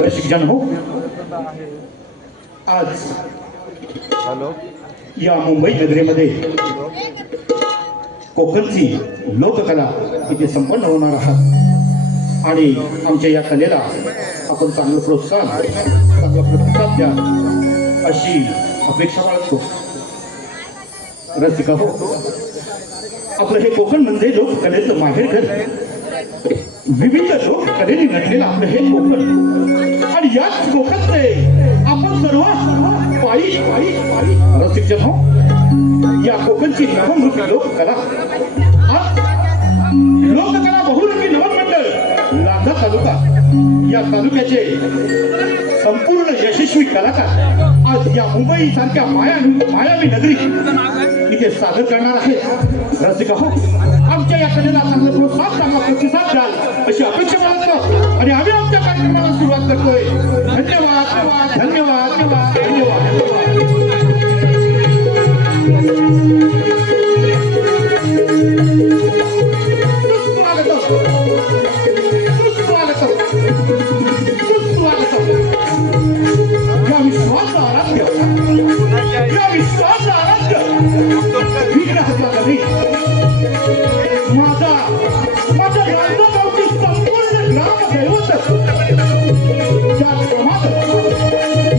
रसिक जन हो, आज या मुंबई नगरीमध्ये कोकणची लोककला इथे संपन्न होणार आहात आणि आमच्या या कलेला आपण चांगलं प्रोत्साहन चांगला प्रतिसाद द्या अशी अपेक्षा बाळगतो. रसिका हो, आपलं हे कोकण म्हणजे लोककलेचं माहेरघर, विविध लोककलेने नटलेलं आपलं हे कोकण आणि याच कोकणचे आपण सर्व पायी पायी पायी रसिक जन हो, या कोकणची नवमरूपी लोककला आज लोककला बहुरूपी नवन मंडळ लांजा तालुका या तालुक्याचे संपूर्ण यशस्वी कलाकार आज या मुंबई सारख्या मायावी नगरी इथे सादर करणार आहेत. रसिका हो, आमच्या या कलेला चांगला प्रोत्साहन चांगला प्रतिसाद द्याल अशी अपेक्षा बाळगतो आणि आम्ही आमच्या कार्यक्रमाला सुरुवात करतोय. धन्यवाद धन्यवाद धन्यवाद धन्यवाद.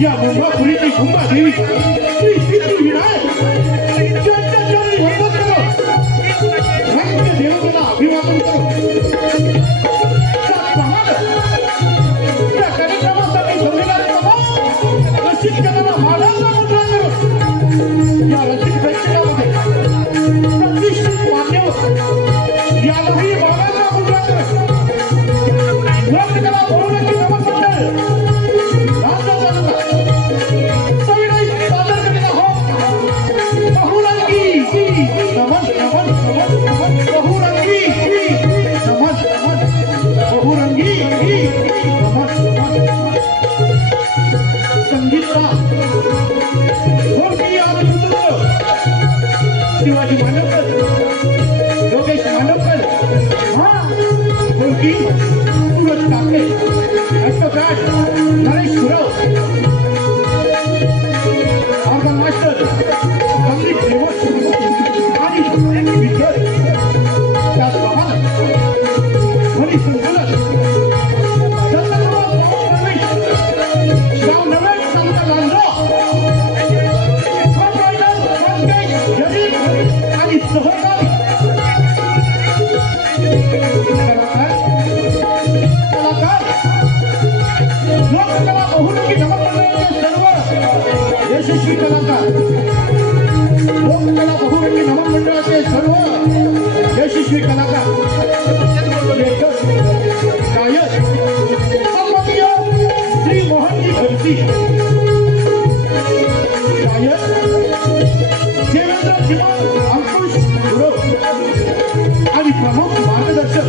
या मुंबापुरीची कुंभा देवी श्री सिद्धी विनायक त्यांच्या चरणी वंदन करो, रंग देवतेला अभिवादन करो. या कार्यक्रमासाठी जमलेल्या तमाम रसिकजनांना मानाचा मुद्रा करो. या रसिक प्रेक्षकामध्ये प्रतिष्ठित मान्यवर यालाही मानाचा मुद्रा करो. लोककला बहुरूपी नवन मंडळ Shivaji मानवकर, Yogesh Manavkar, Suraj Kake, advocate Naresh Surav, organ master Amrish Revat आणि विजय त्याचप्रमाणे ध्वनी संकलन गाव नवे तालुका लांजा आणि सहकारी कलाकार लोककला बहुरूपी नवन मंडळाचे सर्व यशस्वी कलाकार, लोककला बहुरूपी नवन मंडळाचे सर्व यशस्वी कलाकार, लेखक, गायक, संपत्तीय श्री मोहनजी खलसी, गायक देवेंद्र किमान अंकुश गुरव आणि प्रमुख मार्गदर्शक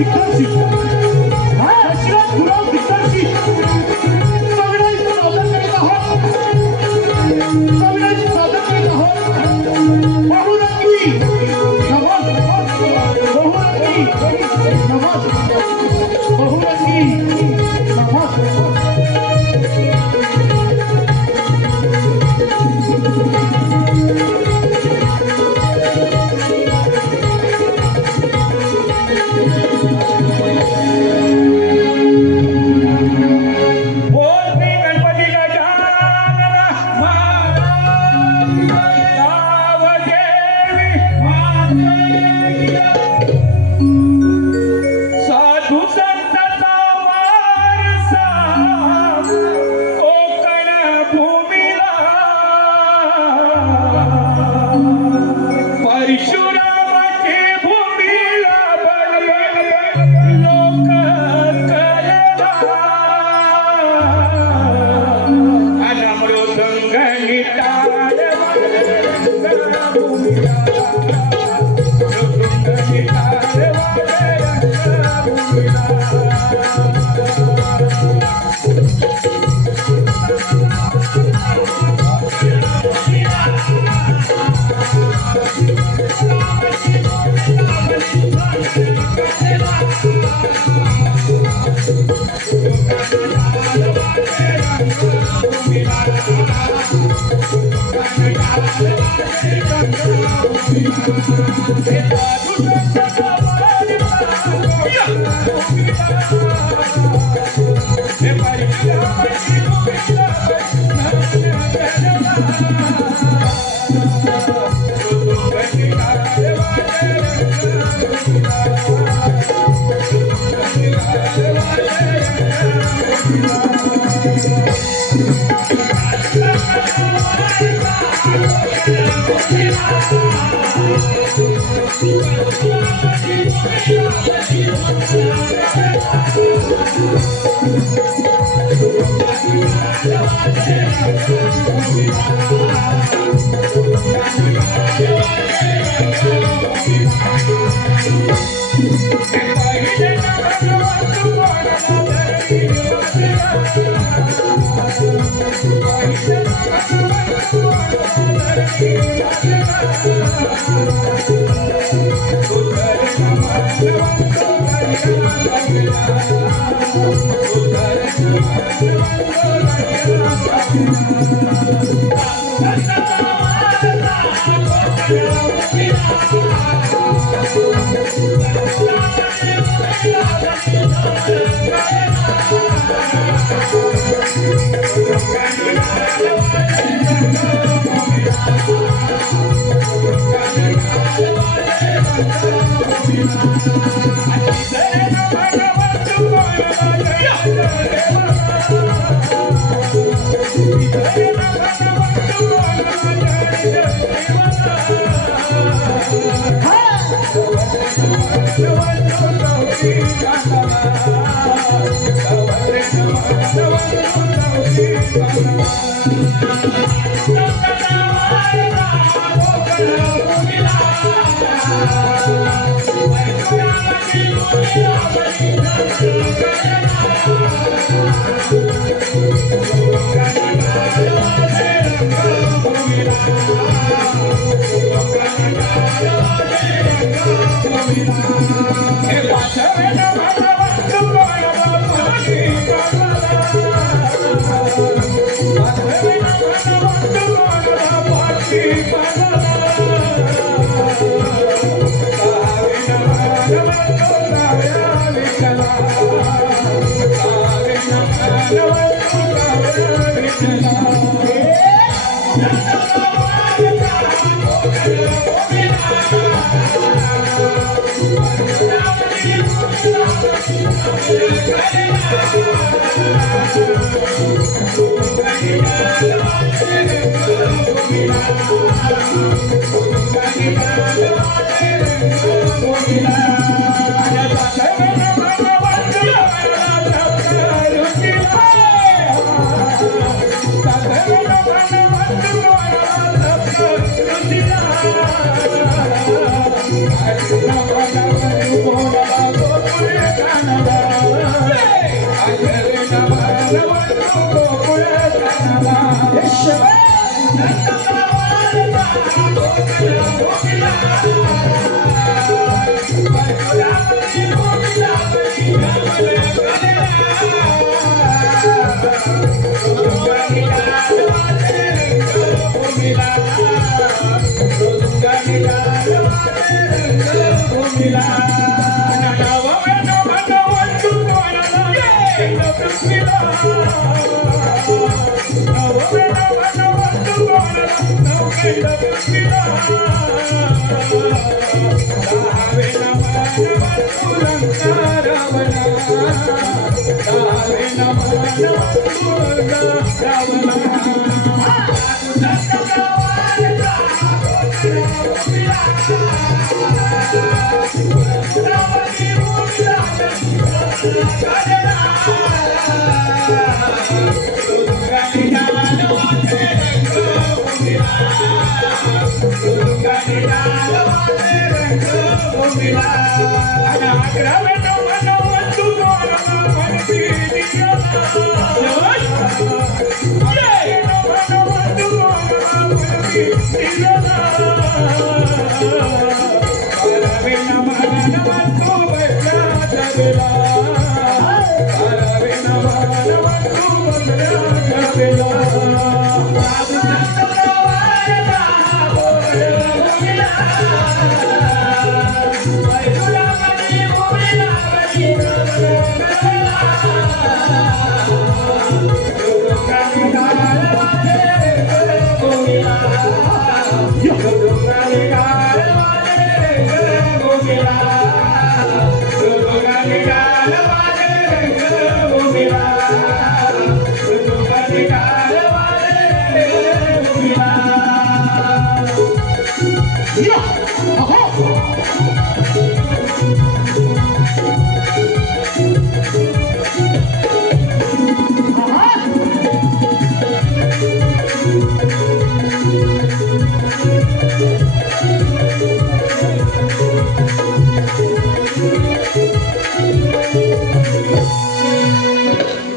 दिग्दर्शी काशीनाथ गुलाब दिग्दर्शी कविराज सादर करीत आहोत कविराज सादर करीत आहोत बहुरंगी नवाज बहुरंगी नवाज बहुरंगी नवाज Govinda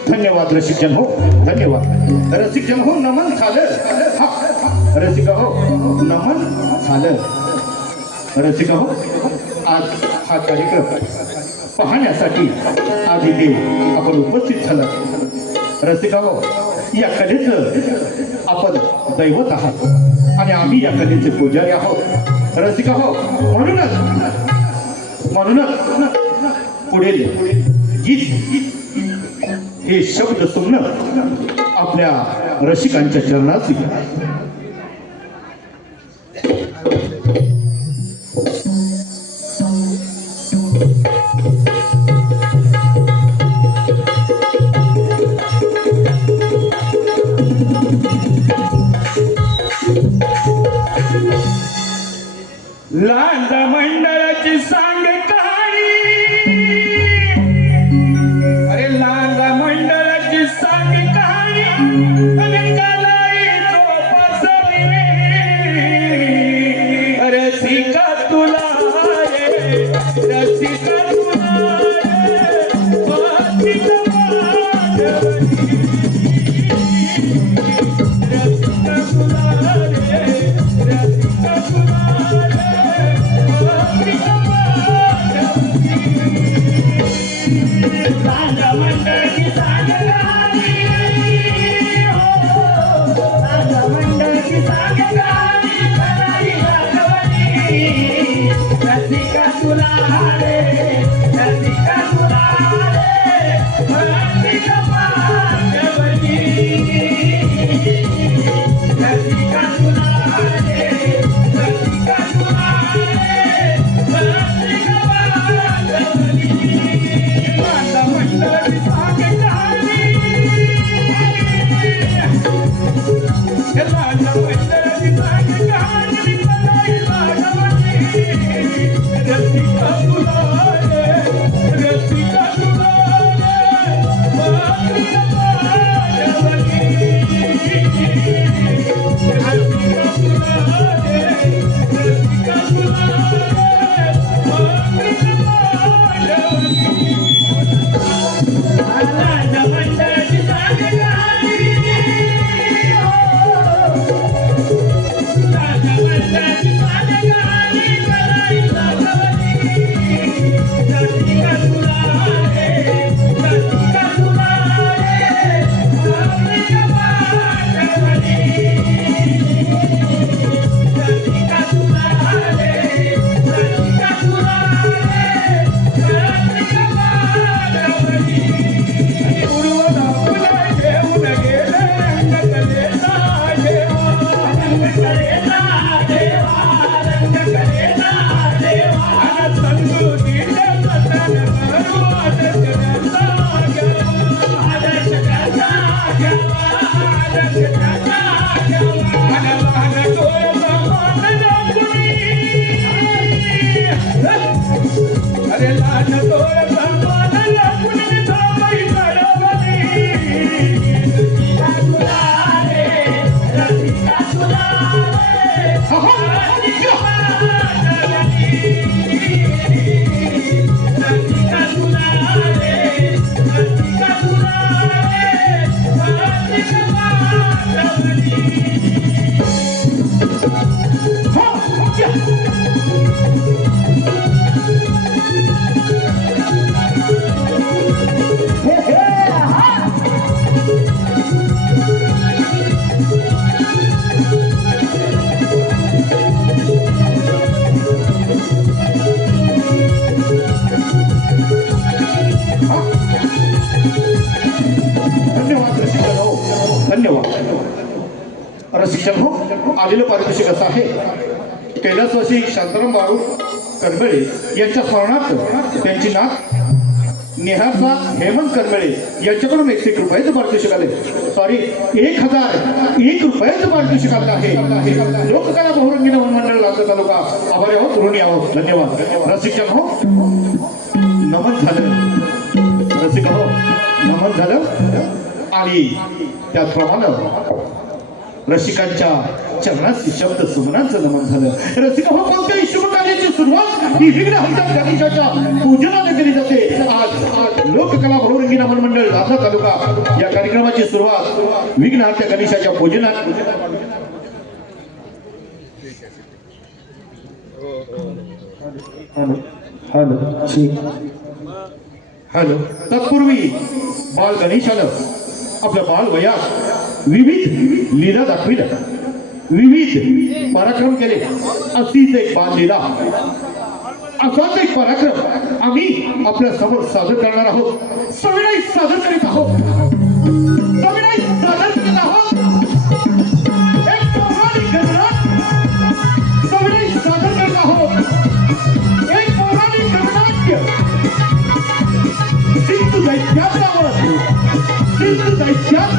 धन्यवाद रसिक जन हो, धन्यवाद रसिक जन हो. नमन झालं. रसिका हो, नमन झालं. रसिका हो, आज हा कार्यक्रम पाहण्यासाठी आज इथे आपण उपस्थित झाला. रसिका हो, या कलेचं आपण दैवत आहात आणि आम्ही या कलेचे पुजारी आहोत. रसिका हो, म्हणूनच पुढील गीत हे शब्द सुमन आपल्या रसिकांच्या चरणात लांजा मंडळाची सांग कहाणी. अरे लांजा मंडळाची सांग कहाणी अनेकालाई जोपासली रे. रसिका तुला रे, रसिका तुला रे, वाचिका माधवनी. रसिका तुला रे, रसिका तुला मंडळी धन्यवाद रसिकन हो, धन्यवाद. रसिकन हो, आलेलं पारितोषिक असं आहे. कैलासवासी शांताराम बाळू करबळे यांच्या स्मरणार्थ त्यांची नात नेहाचा हेमंत करबळे यांच्याकडून 101 रुपयाचं पारितोषिक आले. सॉरी, 1001 रुपयाचं पारितोषिक आलं आहे. लोककला बहुरंगी नमन मंडळ लातूर तालुका आभारी आहोत, ऋणी आहोत. धन्यवाद. रसिकन हो, नमन झालं. रसिक हो, नमन झालं. आणि त्याचप्रमाणे रसिकांच्या चरणाशी शब्द सुमनांचं नमन झालं. रसिक हो, कोणत्याही शुभ कार्याची सुरुवात ही विघ्नहर्ता गणेशाच्या पूजनाने केली जाते. आज लोककला बहुरंगी नमन मंडळ लातूर तालुका या कार्यक्रमाची सुरुवात विघ्नहर्ता गणेशाच्या पूजनात. हॅलो. तत्पूर्वी बाल गणेशानं आपल्या बाल वयात विविध लीला दाखविल्या, विविध पराक्रम केले. अशीच एक बाल लीला, असाच एक पराक्रम आम्ही आपल्या समोर सादर करणार आहोत. सविनय सादर करीत आहोत. सविनय सादर करीत आहोत. एक पौराणिक गणनाट्य सविनय सादर करीत आहोत. एक पौराणिक गणनाट्य सिंधू दैत्यावर, सिंधू दैत्यावर.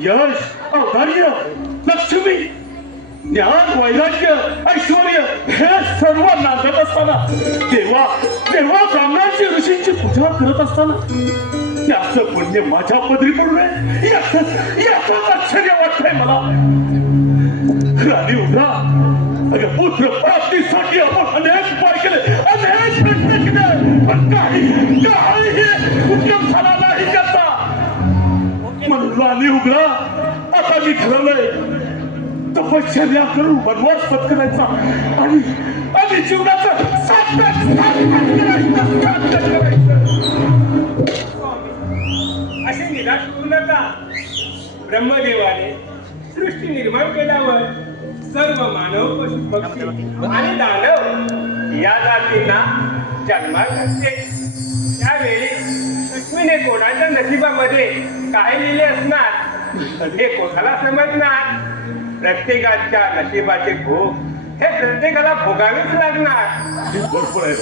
यश, औदार्य, लक्ष्मी, ज्ञान, वैराग्य, ऐश्वर्य हे सर्व नांदत असताना देवा ब्राह्मणांची ऋषींची पूजा करत असताना त्याचं पुण्य माझ्या पदरी पडू नये याचं आश्चर्य वाटतंय मला. राणी उभा, अगं पुत्र प्राप्तीसाठी आपण अनेक उपाय केले, अनेक प्रयत्न केले. काही उपयोग झाला नाही त्याचा. म्हणून राणी उघडा, आता मी ठरवलंय तपश्चर्या करून वनवास पत्करायचा आणि जीवनाचं सार्थक करायचं. असे निराश करू नका. ब्रह्मदेवाने सृष्टी निर्माण केल्यावर सर्व मानव पशु पक्षी आणि दानव या जातींना जन्मास घातले. त्यावेळी लक्ष्मीने कोणाच्या नशिबामध्ये काय लिहिले असणार हे कोणाला समजणार. प्रत्येकाच्या नशिबाचे भोग हे प्रत्येकाला भोगावेच लागणार. भरपूर आहे.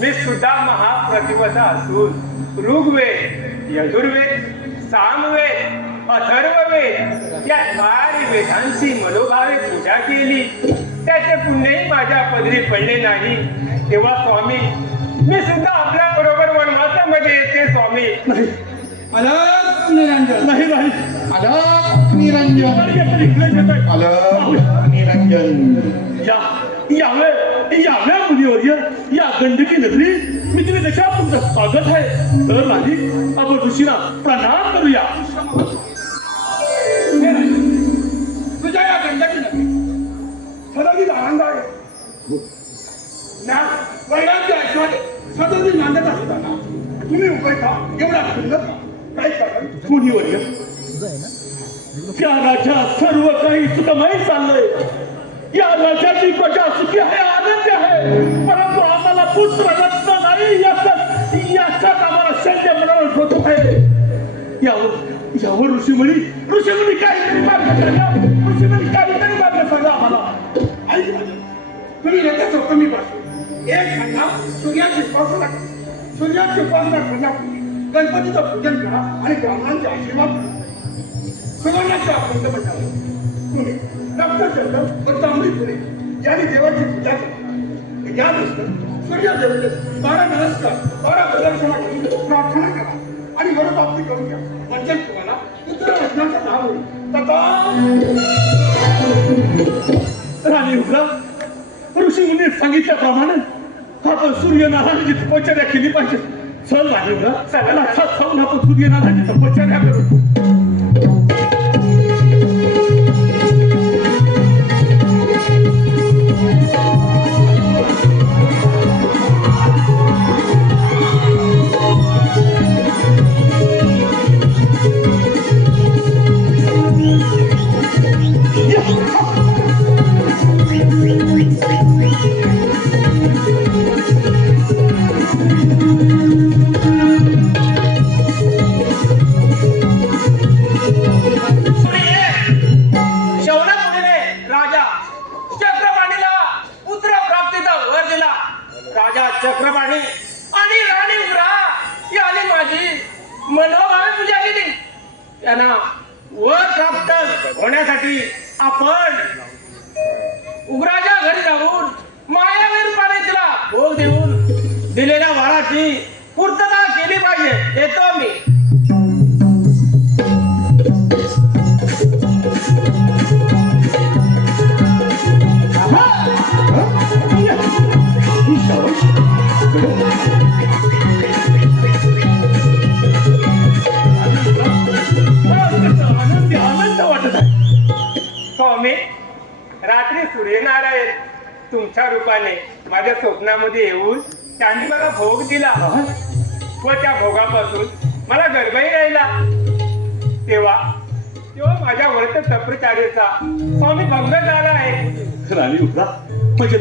मी सुद्धा महाप्रतिभा असून ऋग्वेद, यजुर्वेद, सामवेद, अथर्ववेद या चार वेदांची मनोभावे पूजा केली. त्याचे पुण्यही माझ्या पदरी पडले नाही. तेव्हा स्वामी मी सुद्धा आपल्या बरोबर वनवासामध्ये येते. स्वामी अलग निरंजन नाही नाही अलग निरंजन अलग निरंजन. याव्या मुलीवर्य, या गंडकी नगरी मी तुम्ही त्याच्या तुमचं स्वागत आहे. तर नाही आपण ऋषीला प्रणाम करूया. तुझ्या या गंडकी नगरी सदोदित आनंद आहे. वैराग्य ऐश्वर्य सदोदित नांदत असताना तुम्ही उभे का एवढा सुंदर काही कारण मुलीवर्य, त्या राजा सर्व काही सुखमय चाललंय. या राजाची प्रजा सुखी आहे, आनंदी आहे. परंतु आम्हाला पुत्र रत्न नाही याच्यात आम्हाला शल्य मनोरथ होत आहे. यावर ऋषीमुनी काहीतरी मार्ग सांगा. ऋषीमुनी काहीतरी मार्ग सांगा आम्हाला. ऐक माझं, तुम्ही येते चौकमी पासून एक महिना सूर्याची उपासना करा. सूर्याची उपासना करण्यापूर्वी गणपतीचं पूजन करा आणि ब्राह्मणांचे आशीर्वाद करा. सुवर्णाच्या पंचमठावर तुम्ही रक्तचंद्र व तांबडी फुले यांनी देवाची पूजा करा. यानंतर सूर्यदेवते 12 नमस्कार 12 प्रदक्षिणा करून प्रार्थना करा आणि मनोप्राप्ती करून घ्या. म्हणजे तुम्हाला पुत्र रत्नाचा लाभ होईल. राणी उघडा, ऋषीमुनी सांगितल्याप्रमाणे आपण सूर्यनारायणाची तपश्चर्या केली पाहिजे. चल राणी उघडा, चला जाऊन आपण सूर्यनारायणाची तपश्चर्या करू. चक्रपाणी आणि राणी उघडा याने माझी मनोभावे पूजा केली. त्यांना वर प्राप्त होण्यासाठी आपण उग्राच्या घरी जाऊन मायावी रूपाने तिला भोग देऊन दिलेल्या वराची पूर्तता केली पाहिजे. येतो मी. आनंद वाटत आहे. स्वामी, रात्री सूर्यनारायण तुमच्या रूपाने माझ्या स्वप्नामध्ये येऊन त्यांनी मला भोग दिला व त्या भोगापासून मला गर्भही राहिला. तेव्हा माझ्या व्रत तपश्चर्येचा स्वामी भंग झाला आहे. राणी उघडा, म्हणजे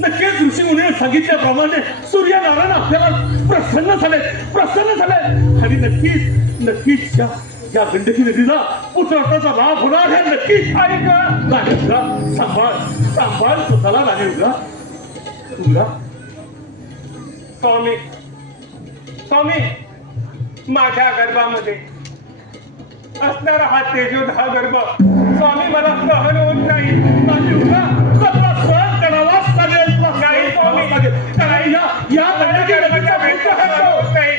नक्कीच ऋषीमुनीने सांगितल्याप्रमाणे सूर्यनारायण आपल्याला प्रसन्न झाले आणि नक्कीच या गंडकी नदीला पुत्ररत्नाचा लाभ होणार आहे. नक्कीच. आणि राणी उघडा, सांभाळ स्वतःला. राणी उघडा. स्वामी, माझ्या गर्भामध्ये असणारा हा तेजोधा गर्भ स्वामी मला सहन होत नाही. राणी उघडा, आपला सहन करावाच लागेल. नाही स्वामी, नाही, या गंडकी नदीचा होत नाही.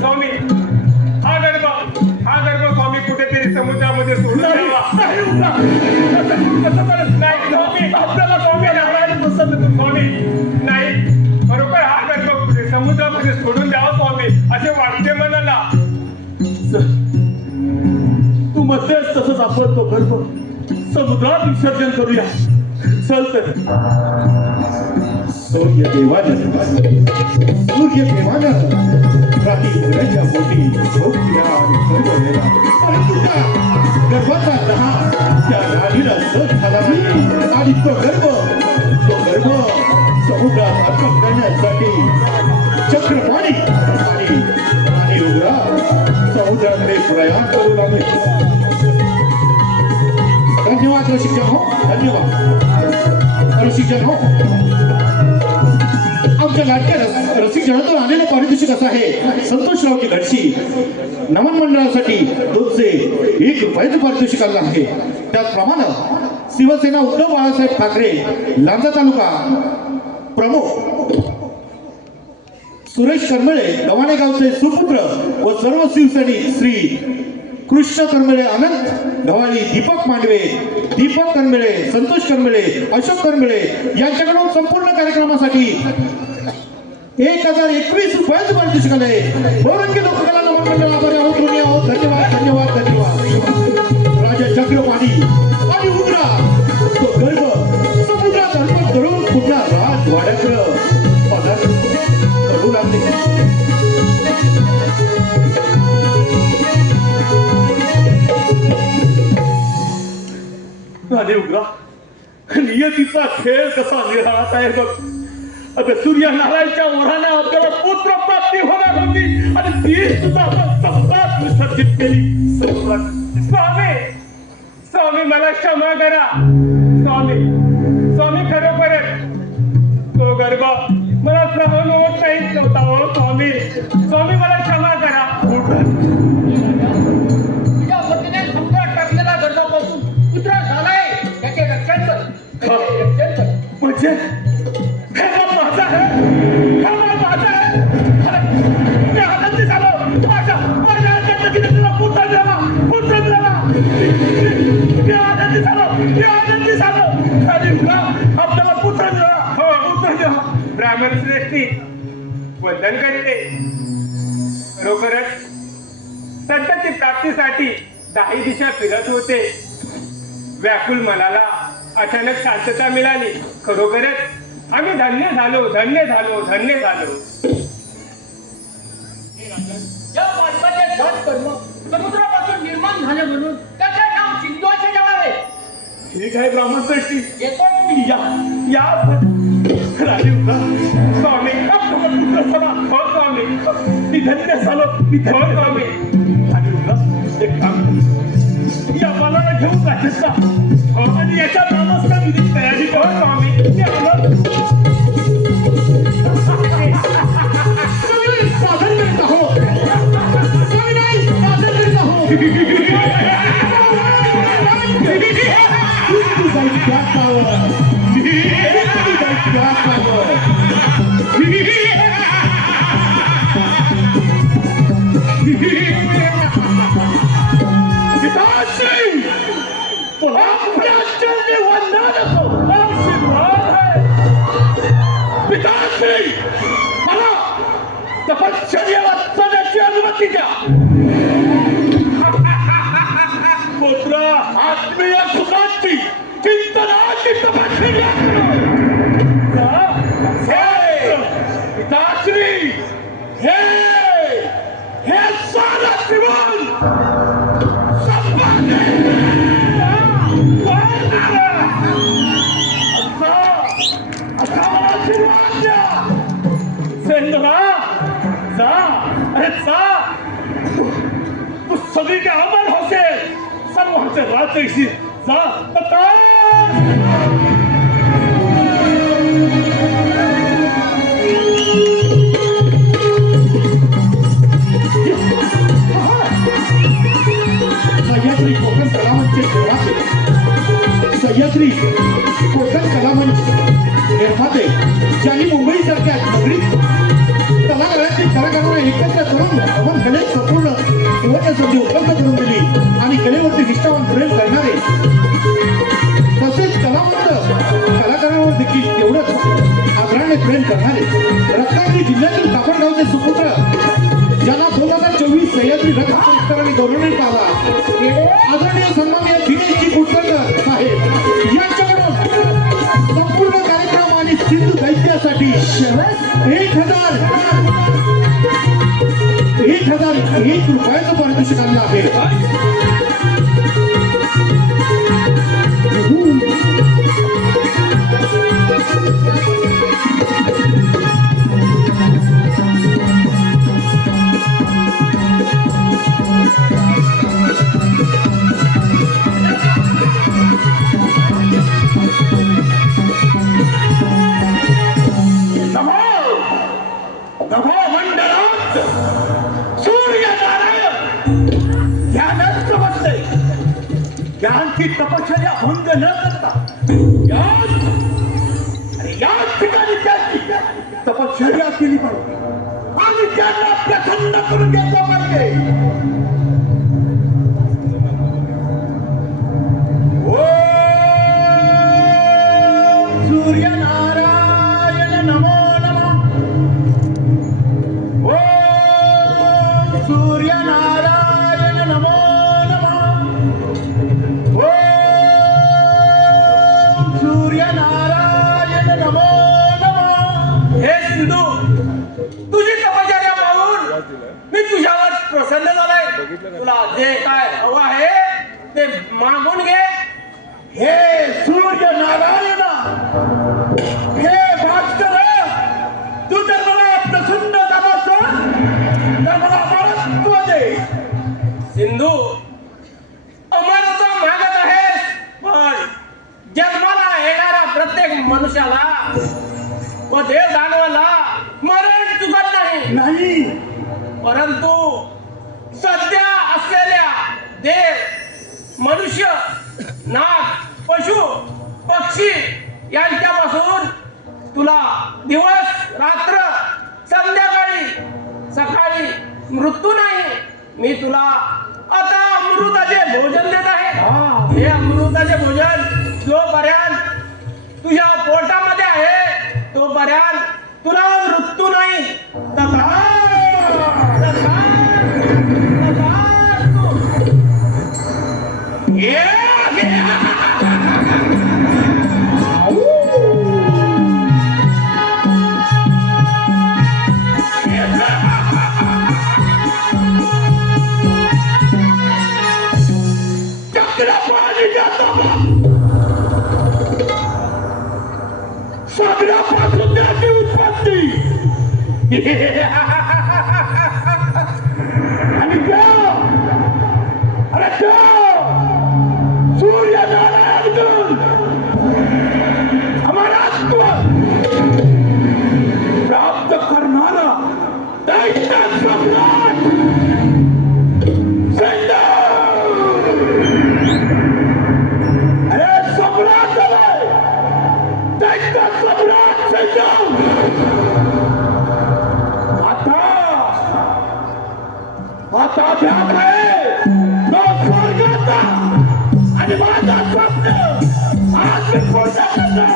स्वामी, हा गर्भ स्वामी कुठेतरी समुद्रामध्ये सोडून द्यावा. नाही उघडा, नाही स्वामी, आपल्याला स्वामी नारायण प्रसन्न स्वामी. नाही, बरोबर तसंच आपण तो गर्भ समुद्रात विसर्जन करूया. चल तर. सूर्यदेवानं रात्री उघड्याच्या पोटी झोप दिला आणि गर्भ नेला. परंतु त्या गर्भाचा दहा त्या राणीला सहन झाला नाही आणि तो गर्भ समुद्रात अर्पण करण्यासाठी चक्रपाणी आणि उघडा समुद्राकडे प्रयाण करू लागले. धन्यवाद रसिकजन हो, धन्यवाद रसिकजन हो. आमच्या लाडक्या रसिकजनातून आलेलं पारितोषिक असं आहे. संतोषरावची घडशी नमन मंडळासाठी 201 रुपयाचं पारितोषिक आलं आहे. त्याचप्रमाणे शिवसेना उद्धव बाळासाहेब ठाकरे लांजा तालुका प्रमुख सुरेश करमळे गव्हाणे गावचे सुपुत्र व सर्व शिवसैनिक श्री कृष्ण करमळे अनंत गव्हाळी, दीपक मांडवे, दीपक करमळे, संतोष करमळे, अशोक करमळे यांच्याकडून संपूर्ण कार्यक्रमासाठी 1021 रुपयाचं पारितोषिक आलंय. बहुरंगी लोककला नमन मंडळ आभारी आहोत, ऋणी आहोत. धन्यवाद धन्यवाद धन्यवाद. राजा चक्रपाणी आणि उघडा तो गर्भ समुद्रात अर्पण करून पुन्हा राजवाड्याकडे पदार्पण करू लागले. आणि उग्रा नियतीचा खेळ कसा निराळाचा आहे बघ. आता सूर्यनारायणच्या ओढाने आपल्याला पुत्र प्राप्ती होणार होती आणि ती सुद्धा आपण समुद्रात विसर्जित केली. स्वामी मला क्षमा करा. स्वामी खरोखरच तो गर्भ मला सहन होत नाही नव्हता. हो स्वामी मला क्षमा करा. तुझ्या पतीने समुद्रात टाकलेला गर्भापासून पुत्र झालाय, त्याचे रक्षण कर. म्हणजे हे बाप माझा आहे, हे बाप माझा आहे. मी आनंदी झालो. माझ्या आनंदीने तुला पुत्र दिला. मी आनंदी झालो. आणि तुला आपल्याला पुत्र दिला. पुत्र दिला. ब्राह्मण श्रेष्ठी वंदन करते. खरोखरच संतती प्राप्तीसाठी 10 दिशा फिरत होते. व्याकुल मनाला अचानक शांतता मिळाली. खरोखरच आम्ही धन्य झालो. या माणसाचे घात कर्म समुद्रापासून निर्माण झाले म्हणून त्याचे नाव सिंधू असे ठेवावे. ठीक आहे ब्राह्मण श्रेष्ठी, येतो मी. या राजीव स्वामी हो स्वामी. मी धन्य झालो. स्वामी आणि एक काम या मनाला घेऊन जातेस का आणि याच्या नामाचा विधी तयारी कर. स्वामी साधन करीत आहोत. साधन करीत आहोत. मला तपश्चर्याला जाण्याची अनुमती द्या. पुत्र आत्मीय सुखाची चिंतनाची तपश्चर्या पिताश्री. हे सारा जीवन तू सगळीकडे अमर होशील. सर्वांचे रात्रीशी जा. सह्याद्री कोकण कलामंच निर्माते ज्यांनी मुंबईसारख्या नगरीत कलाकारांना एकत्र करून नमन कलेत संपूर्ण सुवर्ण संधी उपलब्ध करून दिली आणि कलेवरती निष्ठावान प्रेम करणारे तसेच कलावंत कलाकारांवर देखील तेवढंच आदराने प्रेम करणारे रत्नागिरी जिल्ह्यातील कापडगावचे सुपुत्र ज्यांना 2024 सह्याद्री रथ परिसराने गौरवण्यात आला. आदरणीय सन्माननीय दिनेशजी कुलकर्णी साहेब यांच्याकडून संपूर्ण कार्यक्रम आणि सिंधू दैत्यासाठी 1,001 रुपयाचं पारितोषिक आणलं आहे. नभो मंडलात सूर्यनारायण ध्यानस्थ बसले. ज्ञानची तपश्चर्या भंग न करता याच ठिकाणी त्यांची तपश्चर्या केली पाहिजे आणि त्यांना प्रसन्न करून घेतलं पाहिजे. सूर्यनारायण नमो नमः. सूर्यनारायण नमो नमः. सूर्यनारायण नमो नमः. हे सिंधू, तुझी तपश्चर्या पाहून मी तुझ्यावर प्रसन्न झालोय. तुला जे काय हवं आहे ते मागून घे. हे सूर्यनारायण, हे भास्कर, तू तर मला प्रसन्न झालास तर मला अमरत्व दे. सिंधू, अमरत्व मागत आहेस, पण जन्माला येणाऱ्या प्रत्येक मनुष्याला व देव दानवाला मरण चुकत नाही. परंतु सध्या असलेल्या देव, मनुष्य, नाग, पशु, पक्षी यांच्यापासून तुला दिवस रात्र, संध्याकाळी सकाळी मृत्यू नाही. मी तुला आता अमृताचे भोजन देत आहे. हे अमृताचे भोजन जोपर्यंत तुझ्या पोटामध्ये आहे तोपर्यंत तुला मृत्यू नाही. सगळ्यापासून त्याची उत्पत्ती आणि सूर्यनारायण अमरत्व प्राप्त करणारा दैत्य सम्राट सम्राट दैत्य सम्राट आता ध्यान आहे तो स्वर्गाचा आणि माझा स्वप्न आज मी पूर्ण करणार.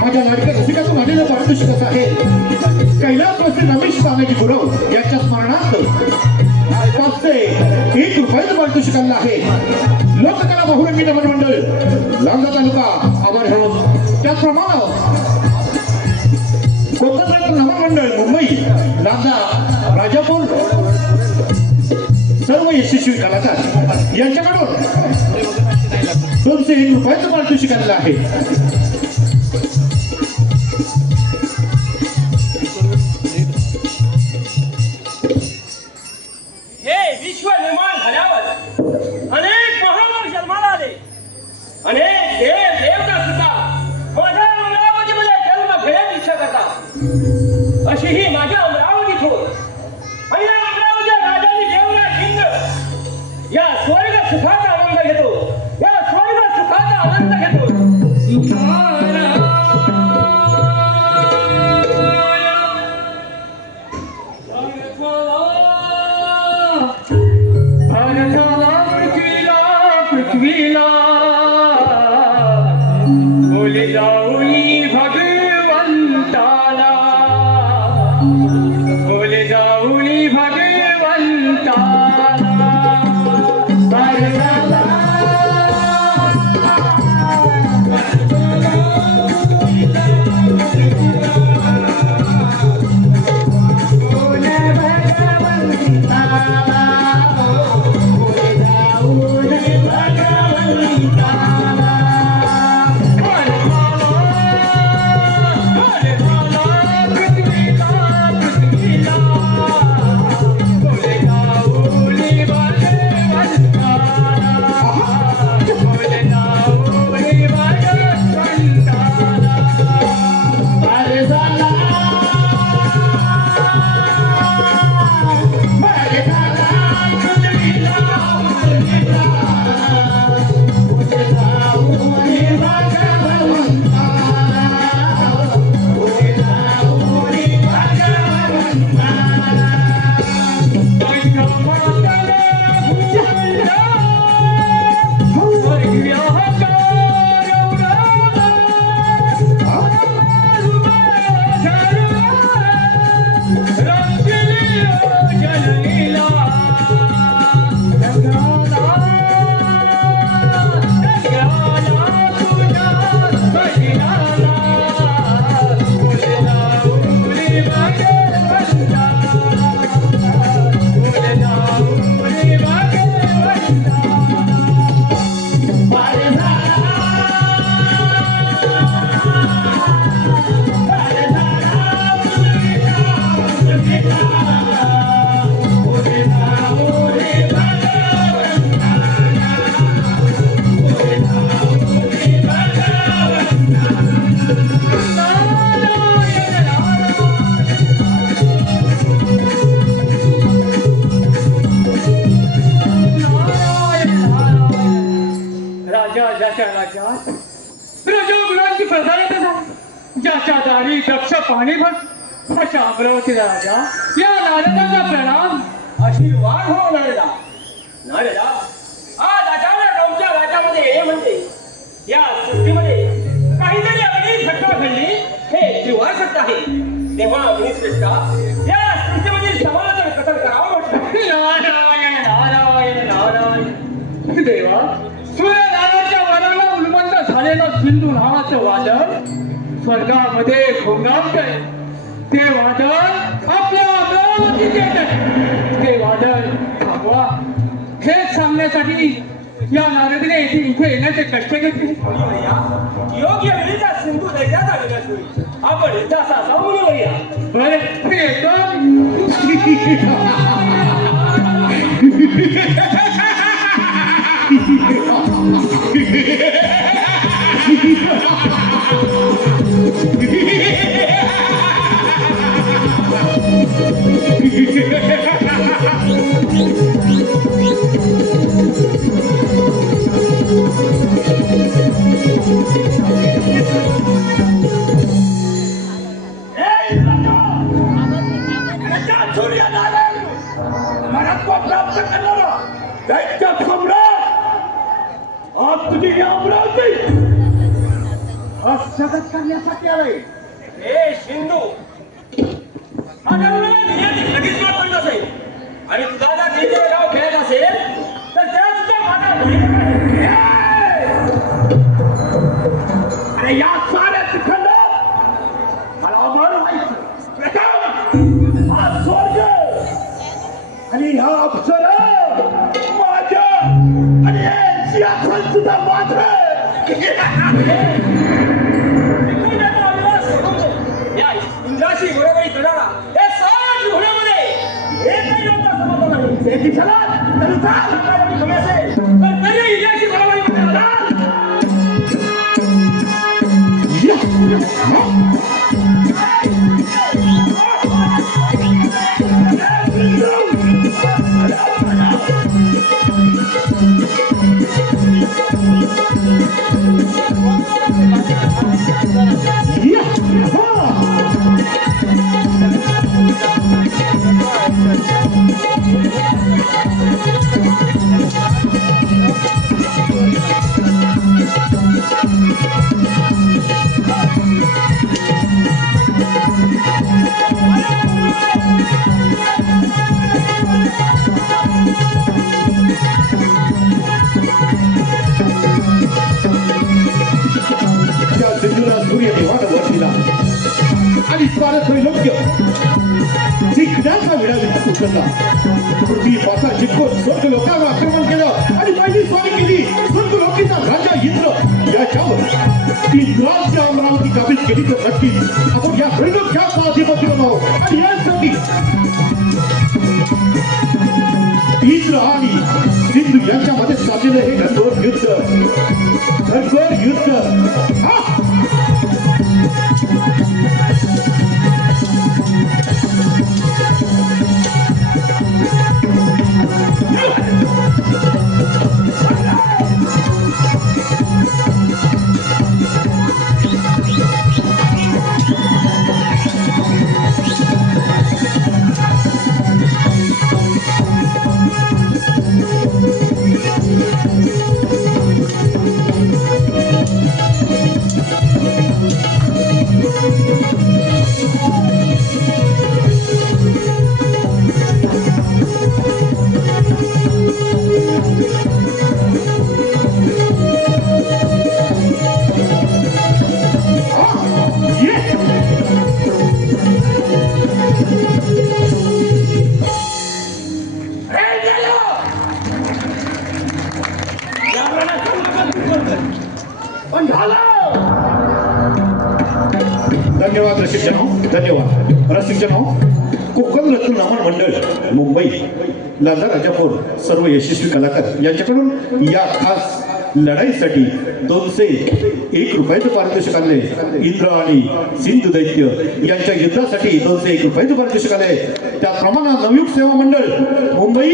माझ्या लाडक्या रसिकातून आलेलं पारितोषिक असं आहे. कैलासवासी रमेश तानाजी गुरव यांच्या स्मरणार्थ 501 रुपयाचं पारितोषिक आणलं आहे. लोककला बहुरंगी नमन मंडळ लांजा तालुका आभार हळद, त्याचप्रमाणे कोकण नमन मंडळ मुंबई लांजा राजापूर सर्व यशस्वी कलाकार यांच्याकडून 201 रुपयाचं पारितोषिक आणलं आहे. हे विश्व निर्माण झाल्यावर अनेक महान जन्माला आणि देव देवता सुद्धा माझ्या अमरावतीमध्ये जन्म घेण्याची इच्छा करतात. अशी ही माझ्या अमरावतीत होत. आणि या अमरावतीच्या राजाने देवराज इंद्र या स्वर्ग सुखाचा आनंद घेतो. या स्वर्ग सुखाचा आनंद घेतो. पृथ्वीला बोले जाऊनी भगवंताला, बोले जाऊनी भगवंताला. ज्याच्या दारी दक्ष पाणी भर अशा अमरावती राजा या नारदाचा प्रणाम. आशीर्वाद हो नारदा. नारदा आज अचानक आमच्या राज्यामध्ये हे म्हणजे या सृष्टीमध्ये काहीतरी अगदी घटना घडली हे त्रिवार सत्य आहे. तेव्हा अग्निश्रेष्ठा या सृष्टीमध्ये समाजाचं कथन करावं म्हटलं. नारायण नारायण नारायण. देवा सूर्यनारायणाच्या वराला उन्मत्त झालेलं सिंधू नावाचं वादळ स्वर्गामध्ये घोंगावतंय. ते वादळ आपल्या अमरावतीत येतंय. ते वादळ थांबवा हेच सांगण्यासाठी या नारदने इथे येण्याचे कष्ट घेतले. योग्य वेळीचा सिंधू दैत्याचा विनाश होईल. आपण इतिहासा सांगून येऊया. बरं येतो. प्राप्त करणारा दैत्य सम्राट आज तुझी या अमरावती हस्तगत करण्यासाठी आलाय. हे सिंधू लगेच मात असेल आणि तुझा जर तिथे गाव खेळत असेल तर त्या सुद्धा माझा अरे या साऱ्या खंडात मला अमर व्हायचं. हा स्वर्ग आणि हा अप्सरा माझ्या आणि हे सिंहासन सुद्धा माझं. या इंद्राशी बरोबरी करणारा हे साऱ्या घोड्यामध्ये हे काही लोक समजलं नाही. त्याची सलाह तरी चाल कमी असेल तर तरी इंद्राशी बरोबरी करणारा आणि स्वार्थ योग्य जिंकण्याचा विडा उचलला. पृथ्वी पासा जिंकून स्वर्ग लोकांवर आक्रमण केलं आणि पहिली स्वारी केली स्वर्ग लोकीचा राजा इंद्र याच्यावर. इंद्राची अमरावती काबीज केली तर नक्कीच आपण या त्रैलोक्याचा अधिपती बनावू. आणि यासाठी इंद्र आणि सिंधू यांच्यामध्ये चाललेलं हे घनघोर युद्ध हा पण झालं. धन्यवाद रसिकजनो, धन्यवाद रसिकजनो. कोकण रत्न नमन मंडळ मुंबई लांजा राजापूर सर्व यशस्वी कलाकार यांच्याकडून या खास लढाईसाठी 201 रुपयाचं पारितोषिक आले. इंद्र आणि सिंधू दैत्य यांच्या युद्धासाठी 201 रुपयाचं पारितोषिक आले. त्याचप्रमाणे नवयुग सेवा मंडळ मुंबई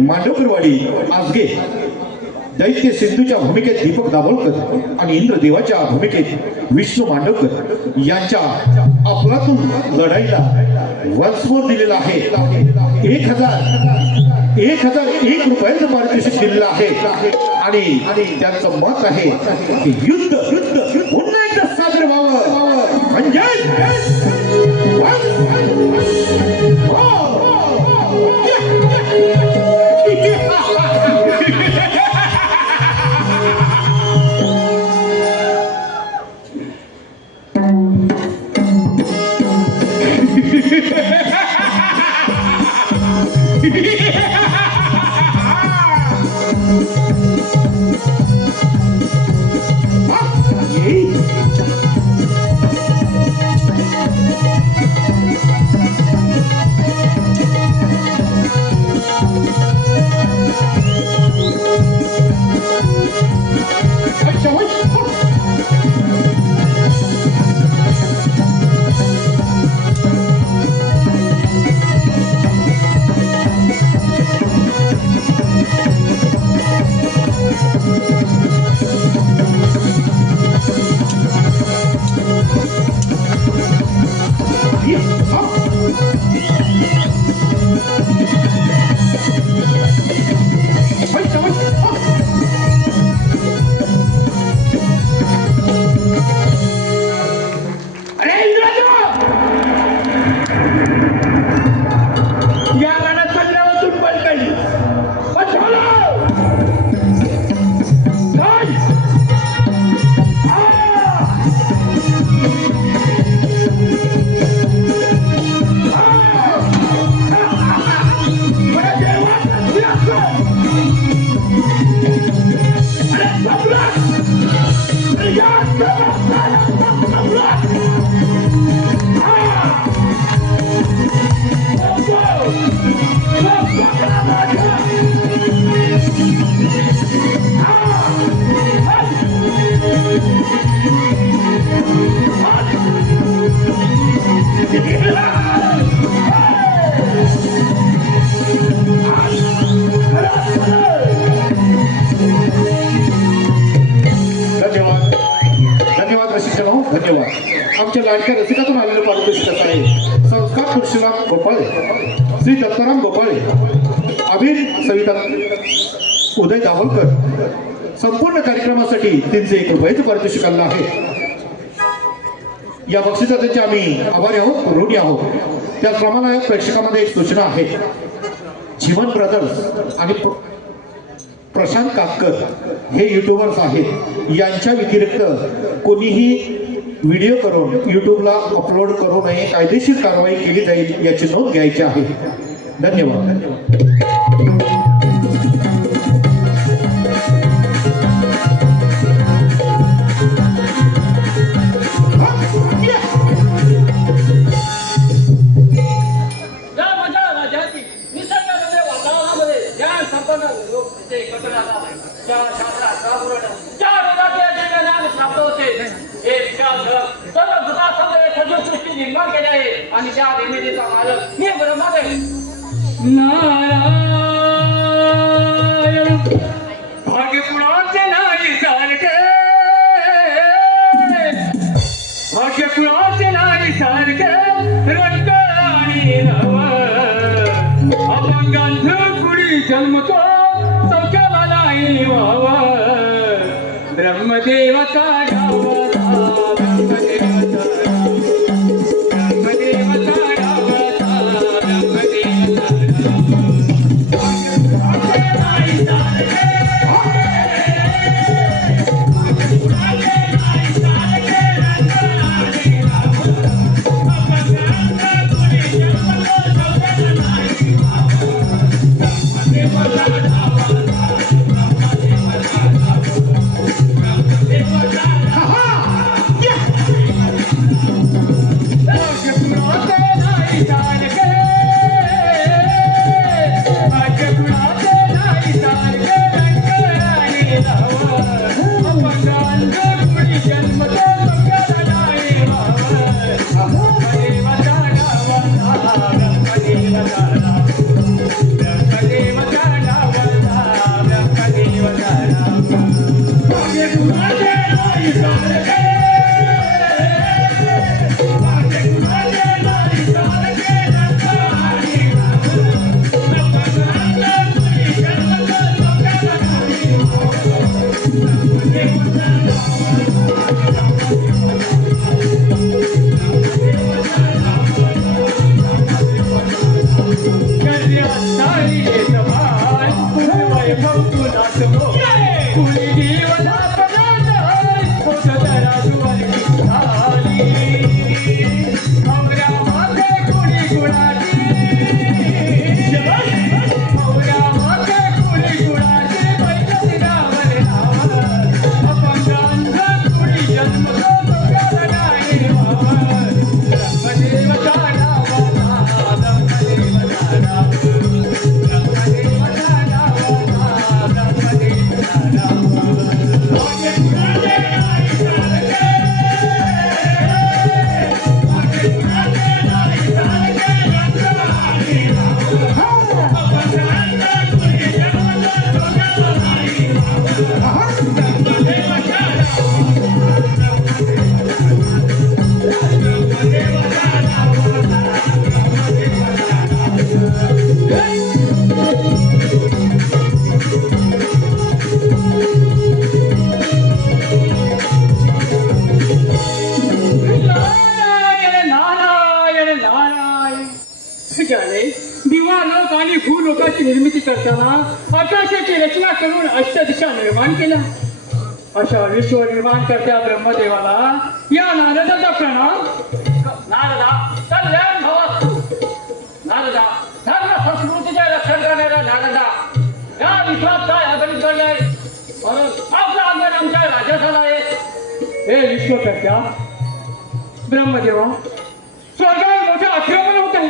मांडवकरवाडी आजगे दैत्य सिंधूच्या भूमिकेत दीपक दाभोलकर आणि इंद्रदेवाच्या भूमिकेत विष्णू मांडवकर यांच्या अफलातून लढाईला वन्समोर दिलेला आहे. 1001 रुपयाचं पारितोषिक दिलेलं आहे. आणि त्यांचं मत आहे की युद्ध पुन्हा एकदा साजरं व्हावं म्हणजे आमच्या लाडक्या रसिकातून आलेलं पारितोषिक आहे. संस्कार परशुराम गोपाळे, श्री दत्ताराम गोपाळे, अभिर सविता उदय दाभोलकर संपूर्ण कार्यक्रमासाठी 301 रुपयाचं पारितोषिक आलं आहे. या बक्षिसाचे आम्ही आभारी आहोत, ऋणी आहोत. त्याचप्रमाणे प्रेक्षकांमध्ये एक सूचना आहे. जीवन ब्रदर्स आणि प्रशांत कातकर हे युट्यूबर्स आहेत. यांच्या व्यतिरिक्त कोणीही व्हिडिओ करून युट्यूबला अपलोड करू नये. कायदेशीर कारवाई केली जाईल याची नोंद घ्यायची आहे. धन्यवाद. या माझ्या राज्याची निसर्गामध्ये वातावरणामध्ये ज्या संपन्न लोक तिथे एकत्र राहतात, ज्या शास्त्रात राबवतात, ज्या वेदाच्या ज्ञान प्राप्त होते, हे विशाल जग सर्व भूतासंबंधी सजीव सृष्टी निर्माण केली आहे आणि त्या निर्मितीचा मालक मी ब्रह्मा आहे. नारायण भाग्य कुणाचे नाही सारखे, भाग्य कुणाचे नाही सारखे, रंग आणि नव अपंगांध कुणी जन्मतो सौख्याला नाही व्हाव. ब्रह्मदेवाचा डावता, ब्रह्मदेवाचा डावता, ब्रह्मदेवाचा निर्मिती करताना आकाशाची रचना करून अष्टदिशा निर्माण केल्या. अशा विश्व निर्माण करत्या ब्रह्मदेवाला या नारदाचा प्रणाम. नारदा कल्याण भवस्तु. नारदा धर्म संस्कृतीचे रक्षण करणारा नारदा या विश्वात काय अगणित घडलंय म्हणून आपला अंगण आमच्या राजाला आहे. हे विश्वकर्त्या ब्रह्मदेवा, स्वर्गावर मोठे आक्रमण होत आहे.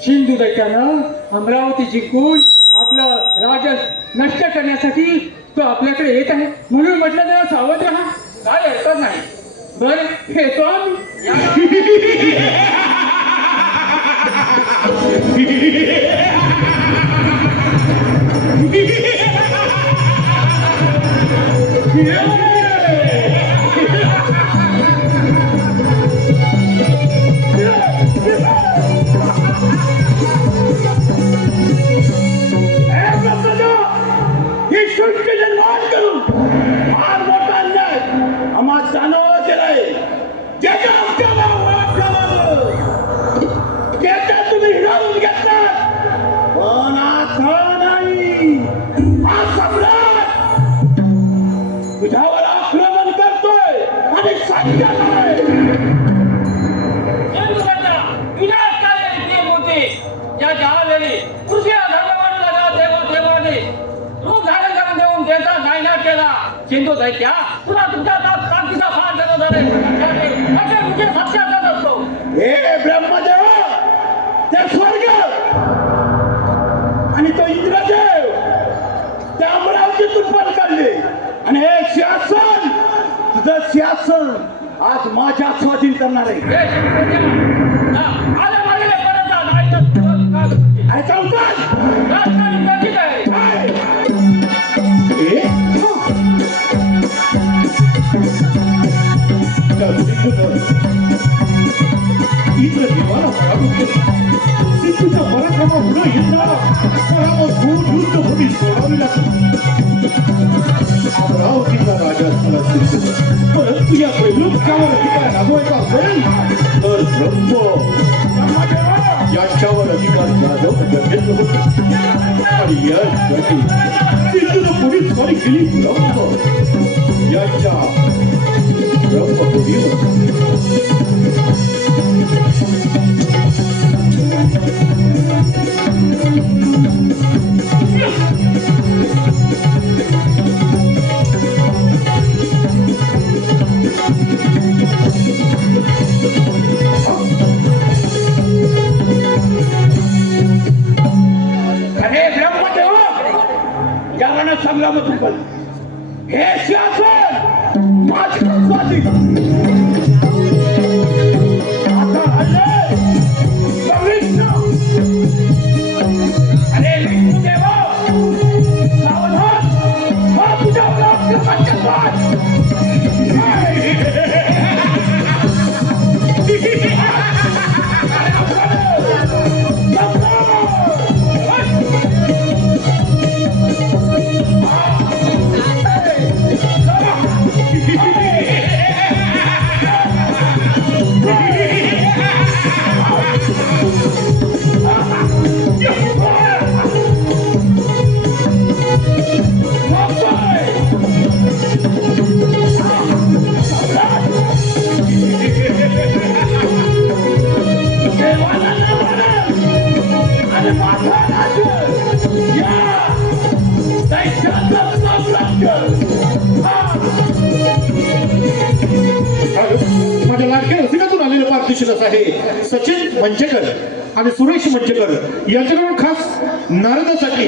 सिंधू दैत्यानं अमरावती जिंकून आपलं राज्य नष्ट करण्यासाठी तो आपल्याकडे येत आहे. म्हणून म्हटलं जरा सावध राहा. काय हरकत नाही. बरं येतो आम्ही. हिंदुकडनं विनाशकारी नीम होती. या ज्यावेळी कृषी धर्मवान लगा देवाने रूप धारण करून देऊन त्यांचा नायनाट केला. सिंधू दैत्या तुला तुमच्या ताकदीचा फार जगत झाले. असे तुझे सत्याचार असतो. हे ब्रह्मदेव ते स्वर्ग आणि तो इंद्रदेव त्या अमरावतीतून पण काढले आणि हे शासन तुझं शासन आज माझ्या स्वाधीन करणार आहे. हे शिवसेना, आले मागे परत जा. नायनाट अरे चौकात राजकारणी कधीच आहे. काय? इंद्रदेवाला पराभूत केला. सिंधूच्या पराक्रमामुळे इंद्राला पराभूत युद्धभूमी सोडावी लागली. अमरावतीचा राजा झाला सिंधू, परंतु या त्रैलोक्यावर अधिकार राबवायचा असेल तर याच्यावर अधिकार गाजवणं गरजेचं होतं. आणि यासाठी सिंधूनं पुढे स्वारी केली ब्रह्म याच्या ब्रह्मपुरीवर. अरे ब्रह्मदेव जगानं संग्रामातून पण हे शासन माझ्या स्वाधीन. आता आले विष्णू. अरे विष्णुदेव सावधान, हा तुझ्या माझ्या लाडक्या रसिकातून आलेलं पारितोषिक आहे सचिन मंचेकर आणि सुरेश मंचेकर यांच्याकडून खास नारदासाठी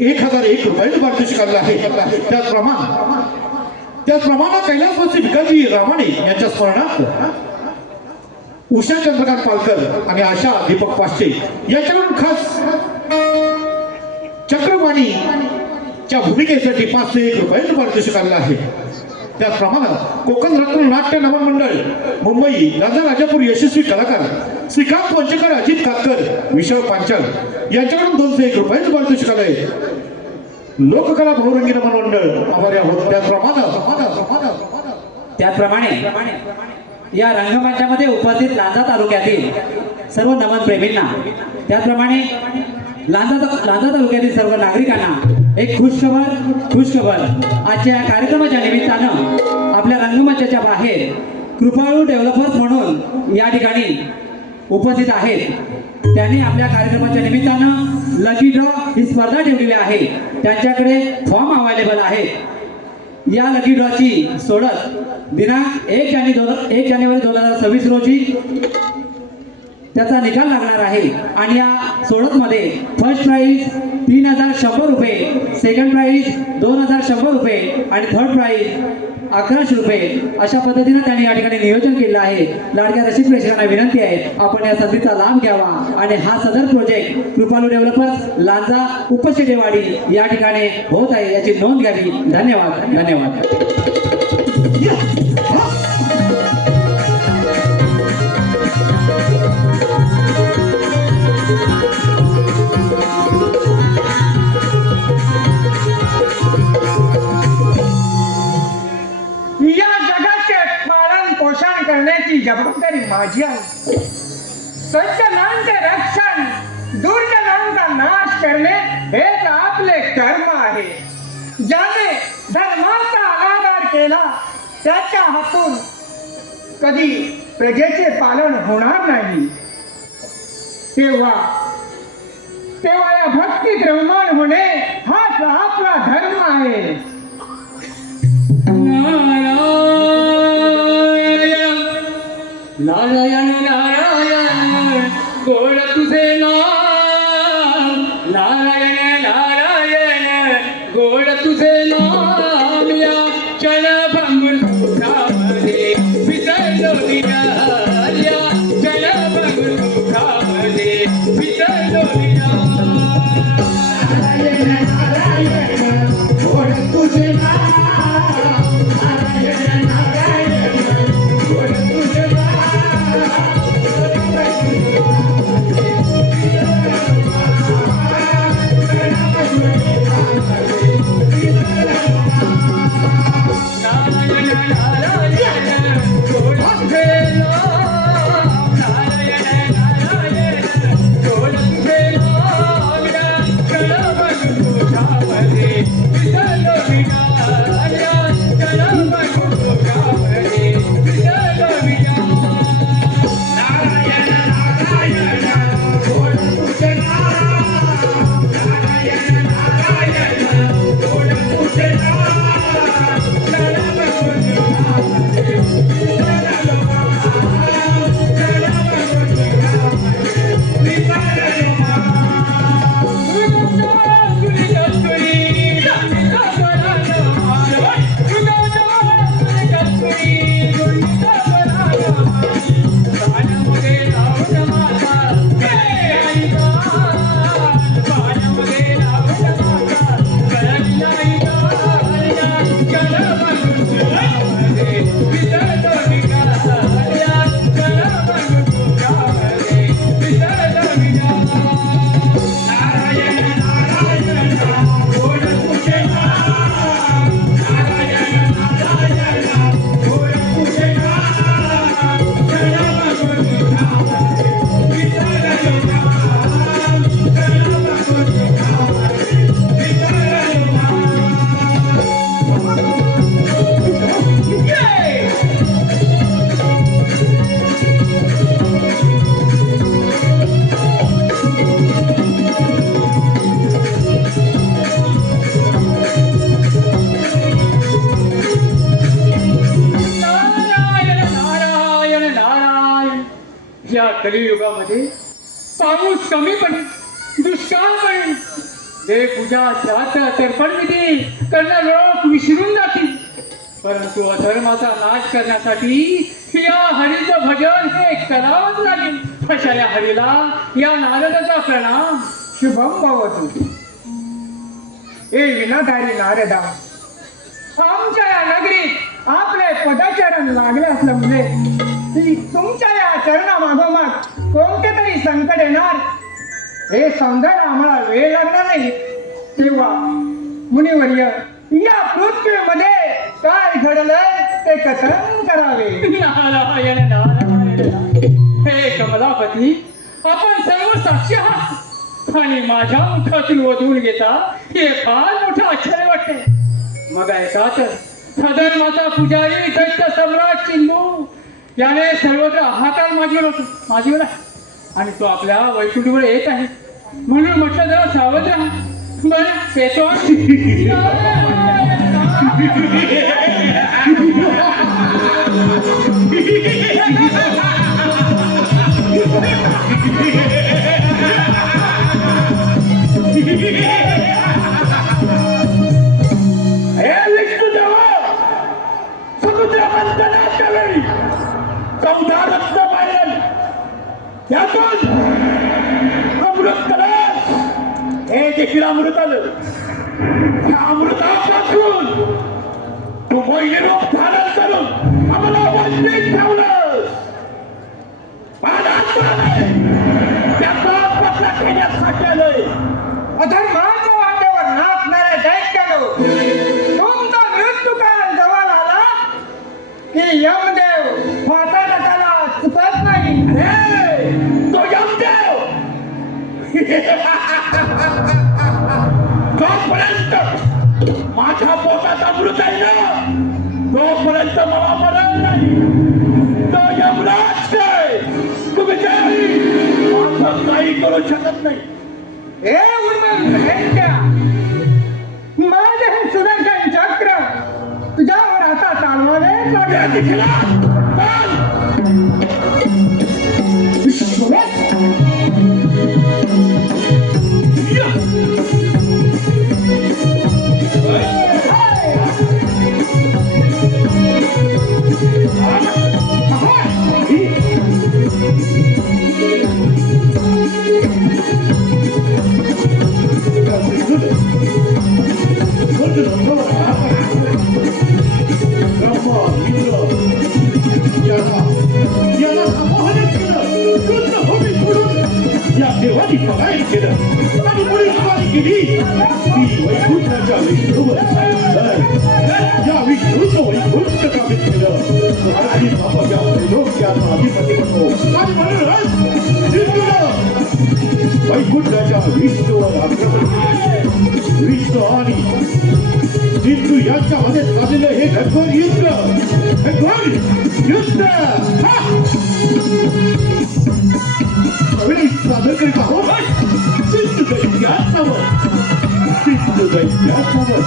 1001 रुपयाचं पारितोषिक आलेलं आहे. त्याचप्रमाणे कैलासवासी भिकाजी रामाणे यांच्या स्मरणार्थ उषा चंद्रकांत पालकर आणि आशा दीपक पाश्चे यांच्याकडून खास चक्रवाणीच्या भूमिकेसाठी 501 रुपयाचं पारितोषिक आलेलं आहे. त्याचप्रमाणे कोकण रत्न नाट्य नमन मंडळ मुंबई राजापूर यशस्वी कलाकार श्रीकांत पंचकर, अजित कातकर, विशाल पांचाल यांच्याकडून 201 रुपयाचं पारितोषिक आलं आहे. लोककला बहुरंगी नमन मंडळ आभारी आहोत. त्याचप्रमाणे या रंगमंचामध्ये उपस्थित लांजा तालुक्यातील सर्व नमन प्रेमींना, त्याचप्रमाणे लांजा तालुक्यातील सर्व नागरिकांना एक खुशखबर आजच्या या कार्यक्रमाच्या निमित्तानं आपल्या रंगमंचाच्या बाहेर कृपाळू डेव्हलपर्स म्हणून या ठिकाणी उपस्थित आहेत. त्यांनी आपल्या कार्यक्रमाच्या निमित्तानं लकी ड्रॉ ही स्पर्धा ठेवलेली आहे. त्यांच्याकडे फॉर्म अवेलेबल आहे. या लकी ड्रॉची सोडत दिनांक 1 जानेवारी 2026 रोजी त्याचा निकाल लागणार आहे. आणि या सोडतमध्ये फर्स्ट प्राइज 3100 रुपये, सेकंड प्राइज 2100 रुपये आणि थर्ड प्राइज 1100 रुपये अशा पद्धतीने त्यांनी या ठिकाणी नियोजन केलं आहे. लाडक्या रसिक प्रेक्षकांना विनंती आहे आपण या संधीचा लाभ घ्यावा आणि हा सदर प्रोजेक्ट कृपालू डेव्हलपर्स लांजा उपशेटेवाडी या ठिकाणी होत आहे याची नोंद घ्यावी. धन्यवाद. या जगाचे पालन पोषण करण्याची जबाबदारी माझी आहे. सज्जनांचे रक्षण, दुर्जनांचा नाश करणे हेच आपले कर्म आहे. ज्याने धर्माचा हातून कधी प्रजेचे पालन होणार नाही, तेव्हा या भक्तीत रममाण होणे हाच आपला धर्म आहे. नारायण नारायण गोड तुझे नाम, नारायण नारायण गोड तुझे नाम, या क्षणभंगुर सुखामध्ये विसरलो विना, या क्षणभंगुर सुखामध्ये विसरलो विना. नारायण नारायण गोड तुझे नाम, नारायण नारायण गोड तुझे नाम. नारायण नारायण गोड तुझे नाम, नारायण नारायण गोड तुझे नाम, या क्षणभंगुर सुखामध्ये विसरलो विना, या क्षणभंगुर सुखामध्ये विसरलो विना. नारायण नारायण गोड तुझे नाम, नारायण नारायण गोड तुझे नाम. या कलियुगामध्ये पाऊस कमी पडेल, दुष्काळ पडेल, देवपूजा श्राद्ध तर्पण विधी करणारे लोक विसरून जातील, परंतु अधर्माचा नाश करण्यासाठी या हरीचं भजन हे करावंच लागेल. अशा या हरीला या नारदाचा प्रणाम. शुभम भवतु. हे विनाधारी नारदा, आमच्या या नगरीत आपले पदचरण लागले असल्यामुळे तुमच्या या चरणामागोमाग कोणते तरी संकट येणार हे समजायला आम्हाला वेळ लागणार नाही. तेव्हा मुनिवर्य या पृथ्वीमध्ये काय घडलंय ते कथन करावे. नारायण नारायण. हे कमलापती, आपण सर्व साक्षी आहात आणि माझ्या मुखातून वधून घेता हे फार मोठं आश्चर्य वाटते. मग ऐका तर, अधर्माचा पुजारी दैत्य सम्राट सिंधू याने सर्वत्र हाताळ माझीवर आहे आणि तो आपल्या वैकुंठवर येत आहे, म्हणून म्हटलं जरा सावध राहा. बरं येतो. चौदा रत्न पाहिजे त्यातून अमृत कलश हे देखील अमृत आलं. त्या अमृतापासून तू मोहिनी रूप धारण करून आम्हाला वंचित ठेवलं. त्याचा बदला घेण्यासाठी आलंय. अधर्माच्या वाटेवर नाचणाऱ्या दैत्यानो, तुमचा मृत्यूकाळ जवळ आला की यमदेव फाटा टाकायला चुकत नाही. तो यमदेव जोपर्यंत माझ्या पोटात अमृत आहे ना तोपर्यंत मला मरण नाही. तो यमराज काय तुम्ही काही करू शकत नाही. हे उन्मत्त माझे हे सुदर्शन चक्र तुझ्यावर आता चालवावे लागेल. या देवानी पगार केलं आणि मुली स्वारी केली ती वैकुंठाच्या विष्णूवर. या विष्णूचं वैकुंठ काबित केलं आणि बाबाच्या वैलोक्याचा अधिपती बनतो आणि म्हणूनच वैकुंठाच्या विष्णूवर आक्रमण केले. विष्णू आणि सिंधू यांच्यामध्ये झालेलं हे घटघोर युद्ध सादर करीत आहोत. सिंधू दैत्यावर सिंधू दैत्यावर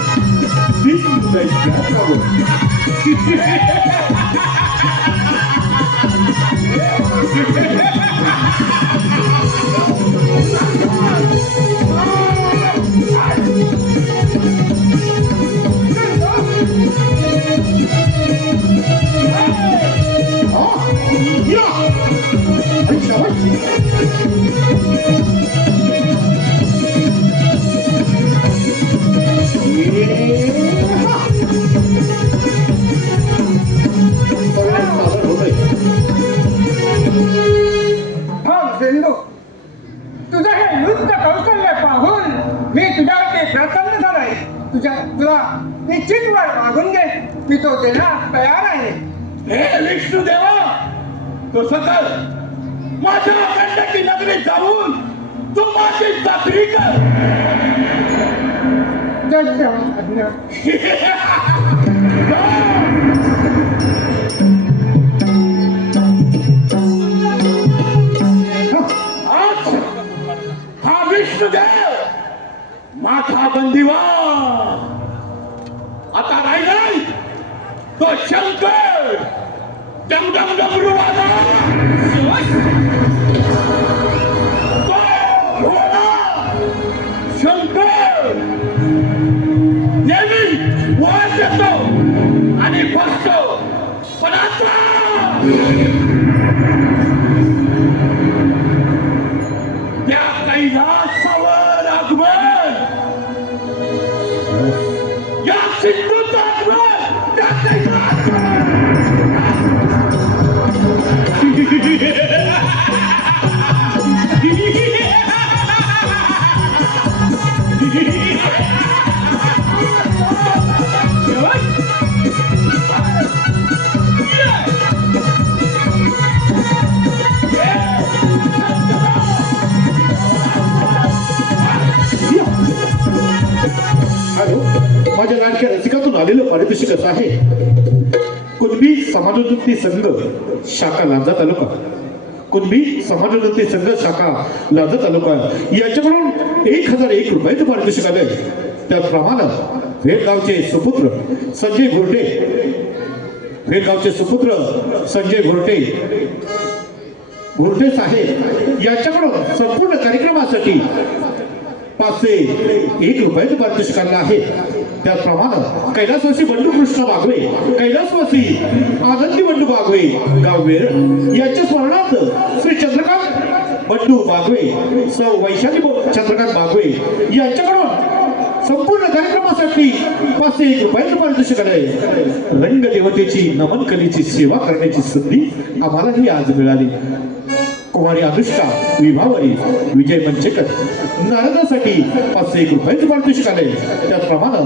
सिंधू दैत्यावर सिंधू तुझं हे युद्ध कौशल्य पाहून मी तुझ्यावरती प्रसन्न झालोय. तुला निश्चित वर मागून घे, मी तो देण्यास तयार आहे. हे विष्णू देवा कसं कर माझ्या अखंडाची नगरी जाऊन तू माझी चाकरी कर. जय आज्ञा. आज हा विष्णुदेव माझा बंदिवान आता नाही तो शंकर डम डम डमरूवाला तो भोला शंकर नेहमी वाद देतो आणि फसतो. पण आता त्या कैलासावर आगमन या सिंधूचं आगमन त्या कैलासावर. हॅलो, माझ्या लाडक्या रसिकातून आलेलं पारितोषिक असं आहे. कुणबी समाजोन्नती संघ शाखा लांजा तालुका कुणबी समाजोन्नती संघ शाखा लांजा तालुका याच्याकडून 1001 रुपयाचं पारितोषिक आलंय. त्याचप्रमाणे भेटगावचे सुपुत्र संजय घोरटे भेटगावचे सुपुत्र संजय घोरटे साहेब याच्याकडून संपूर्ण कार्यक्रमासाठी 501 रुपयाचं पारितोषिक आणलं आहे. त्याचप्रमाणे कैलासवासी बंडू कृष्ण बागवे कैलासवासी आनंदी बंडू बागवे गाव वेर यांच्या स्मरणार्थ श्री चंद्रकांत बंडू बागवे सौ वैशाली चंद्रकांत बागवे यांच्याकडून संपूर्ण कार्यक्रमासाठी 501 रुपयाचं पारितोषिक आहे. रंगदेवतेची नमन कलेची सेवा करण्याची संधी आम्हालाही आज मिळाली. कुमारी अनुष्का विभावरी विजय मंचेकर नारदासाठी 501 रुपयाचं पारितोषिक आले. त्याचप्रमाणे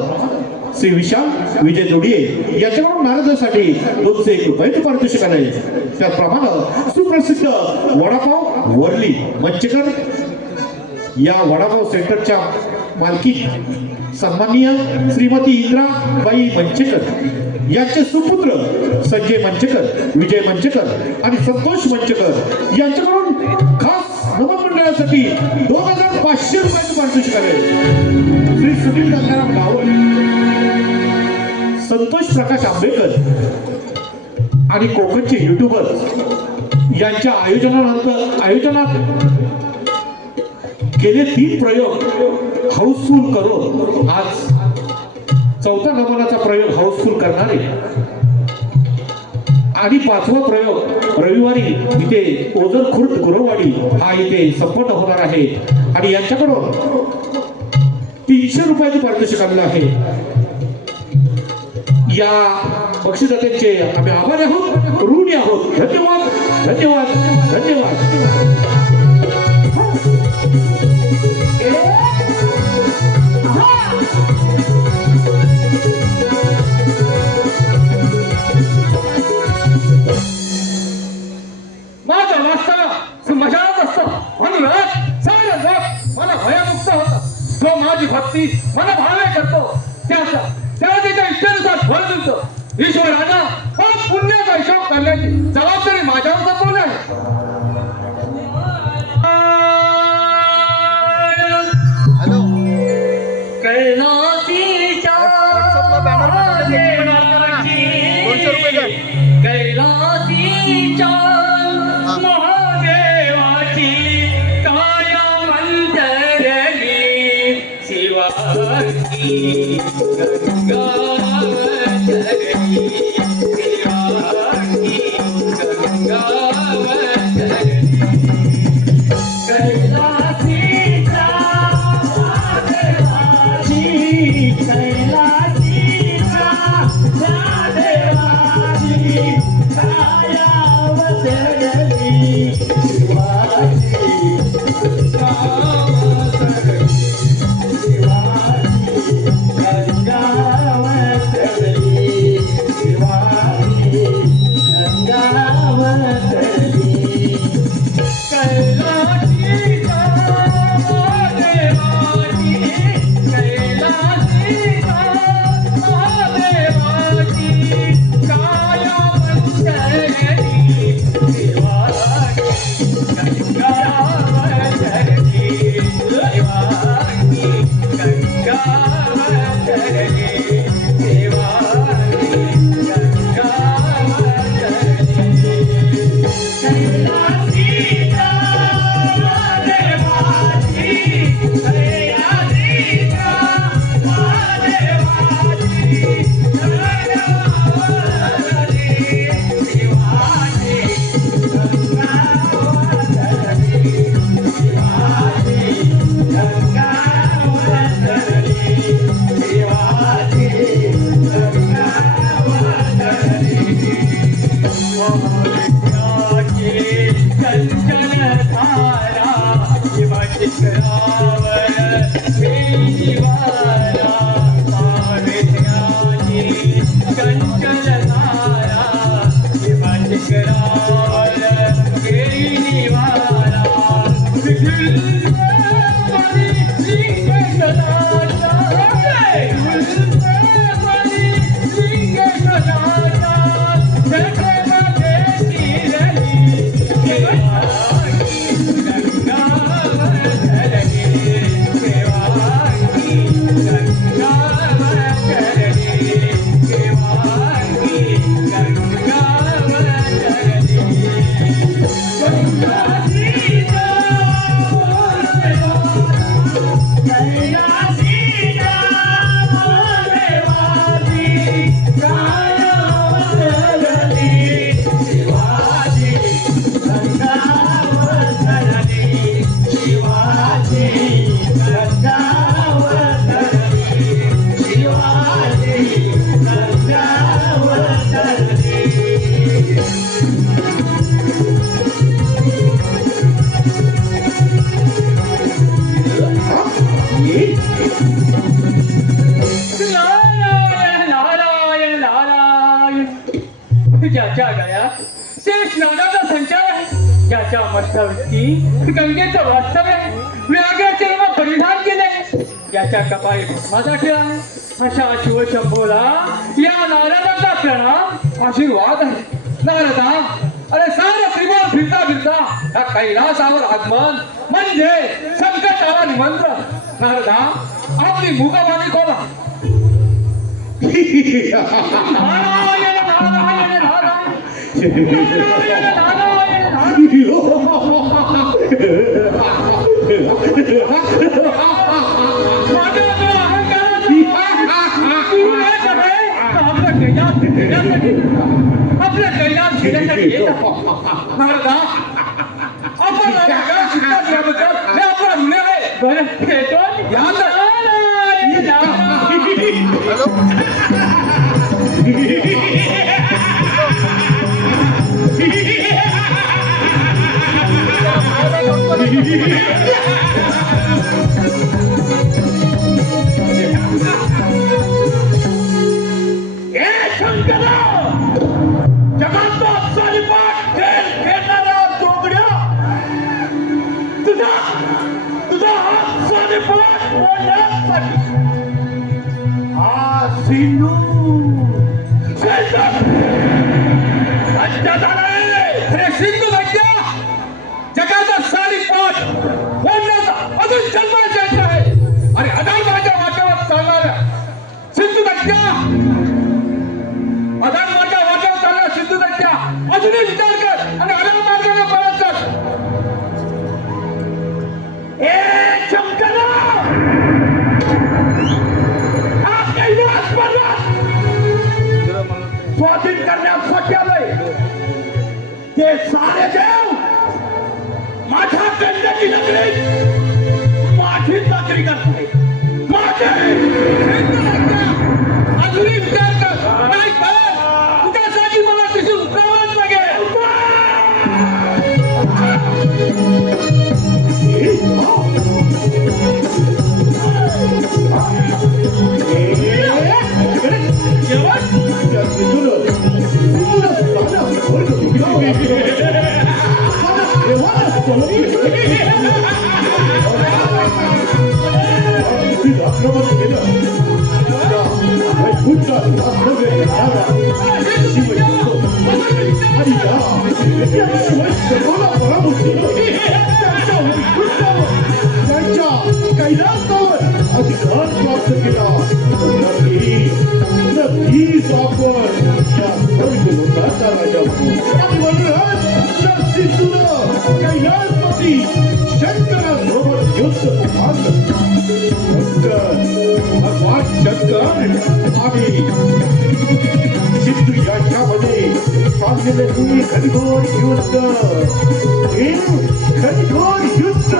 श्री विशाल विजय जोडिये याच्याकडून नारदासाठी 201 रुपयाचं पारितोषिक आले. त्याचप्रमाणे सुप्रसिद्ध वडापाव वर्ली मंचेकर या वडापाव सेंटरच्या मालकी सन्माननीय श्रीमती इंद्रा बाई मंचेकर यांचे सुपुत्र संजय मंचकर, विजय मंचकर आणि संतोष मंचकर यांच्याकडून खास नमन मंडळासाठी 2500 रुपयाचे पारितोषिक आले. श्री सुनील गंगाराम गावळ, संतोष प्रकाश आंबेकर आणि कोकणचे युट्यूबर यांच्या आयोजनात गेले 3 प्रयोग हाऊसफुल करून आज 4था नमनाचा प्रयोग हाऊसफुल करणारे आणि 5वा प्रयोग रविवारी इथे ओझर खुर्द गुरववाडी हा इथे संपन्न होणार आहे आणि यांच्याकडून 300 रुपयाचे पारितोषिक आणलं आहे. या बक्षीसदात्यांचे आम्ही आभारी आहोत, ऋणी आहोत. धन्यवाद धन्यवाद धन्यवाद. माझं वास्तव मजाच असतो म्हणून सारे लोक मला भयमुक्त होतं. जो माझी भक्ती मला भावे करतो त्याच्या इच्छेनुसार फळ मिळतो. ईश्वरानं पाप पुण्याचा हिशोब करण्याची जबाबदारी माझ्यावर सोपवली आहे. महादेवाची काया मंतरली शिवाची गंगा ज्याच्या गळ्यात शेष नागाचा संचार आहे, ज्याच्या मस्तकी गंगेचं वास्तव्य आहे, व्याघ्राचे नाव परिधान केले, ज्याच्या कपाळी भस्माचा ठेवा आहे, अशा शिवशंभोला या नारदांचा प्रणाम आशीर्वाद आहे. नारदा, अरे सारं त्रिभुवन फिरता फिरता या कैलासावर आगमन म्हणजे संकटाला निमंत्रण. नारदा, आपली मुखवाणी खोला. नारायण नारायण नारायण नारायण नारायण आपल्या कैलास घेण्यासाठी येतात. नारदा, आपण शिक्षण दिल्याबद्दल हे आपला ऋण आहे. बरं, भेटून या तर. जगाचा सारीपाट खेळ खेळणाऱ्या चोगड्या, तुझा हा सारीपाट मोडण्यासाठी हा सिंधू सिंधू लज्जा जगाचा सारीपाट मोडण्याचा अजून जन्माचा आहे. आणि अधर्माच्या वाटेवर चालणाऱ्या सिंधू लज्जा, अधर्माच्या वाटेवर चालणाऱ्या सिंधू लज्जा अजूनही विचार कर आणि अधर्म मार्गाने परत चल. ए शंकरा, हा कैलास पर्वत स्वाधीन करण्यासाठी आलंय. ते सारे देव माझ्या गंधकी नगरीत माझी चाकरी करताय. अजूनही विचार कर. नाही तर तुझ्यासाठी मला तिथून उतरावंच लागेल. कैलासावर अधिकार प्राप्त केला. नक्कीच आपण या स्वर्ग लोकाचा राजा कैलासपती शंकरासोबत युद्ध उभारलं. भगवान शंकर आणि सिंधू याच्यामध्ये चाललेले हे घनघोर युद्ध, हे घनघोर युद्ध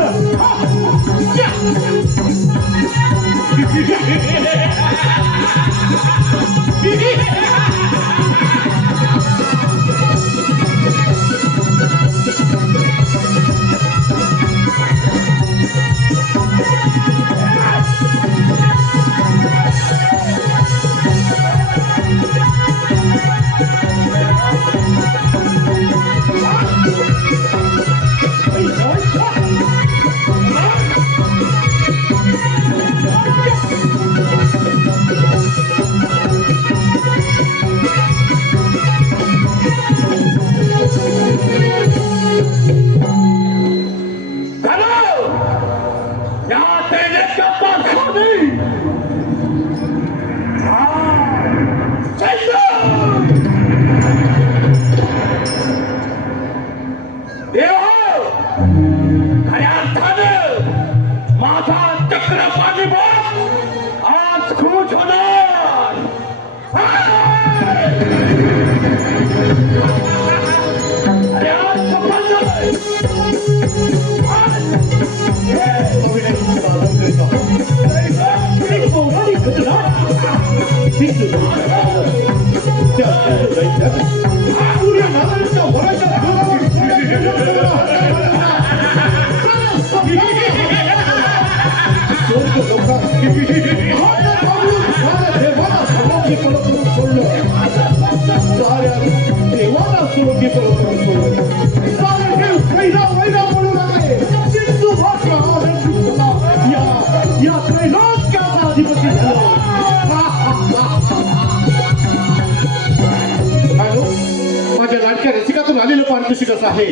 पारितोषिक असं आहे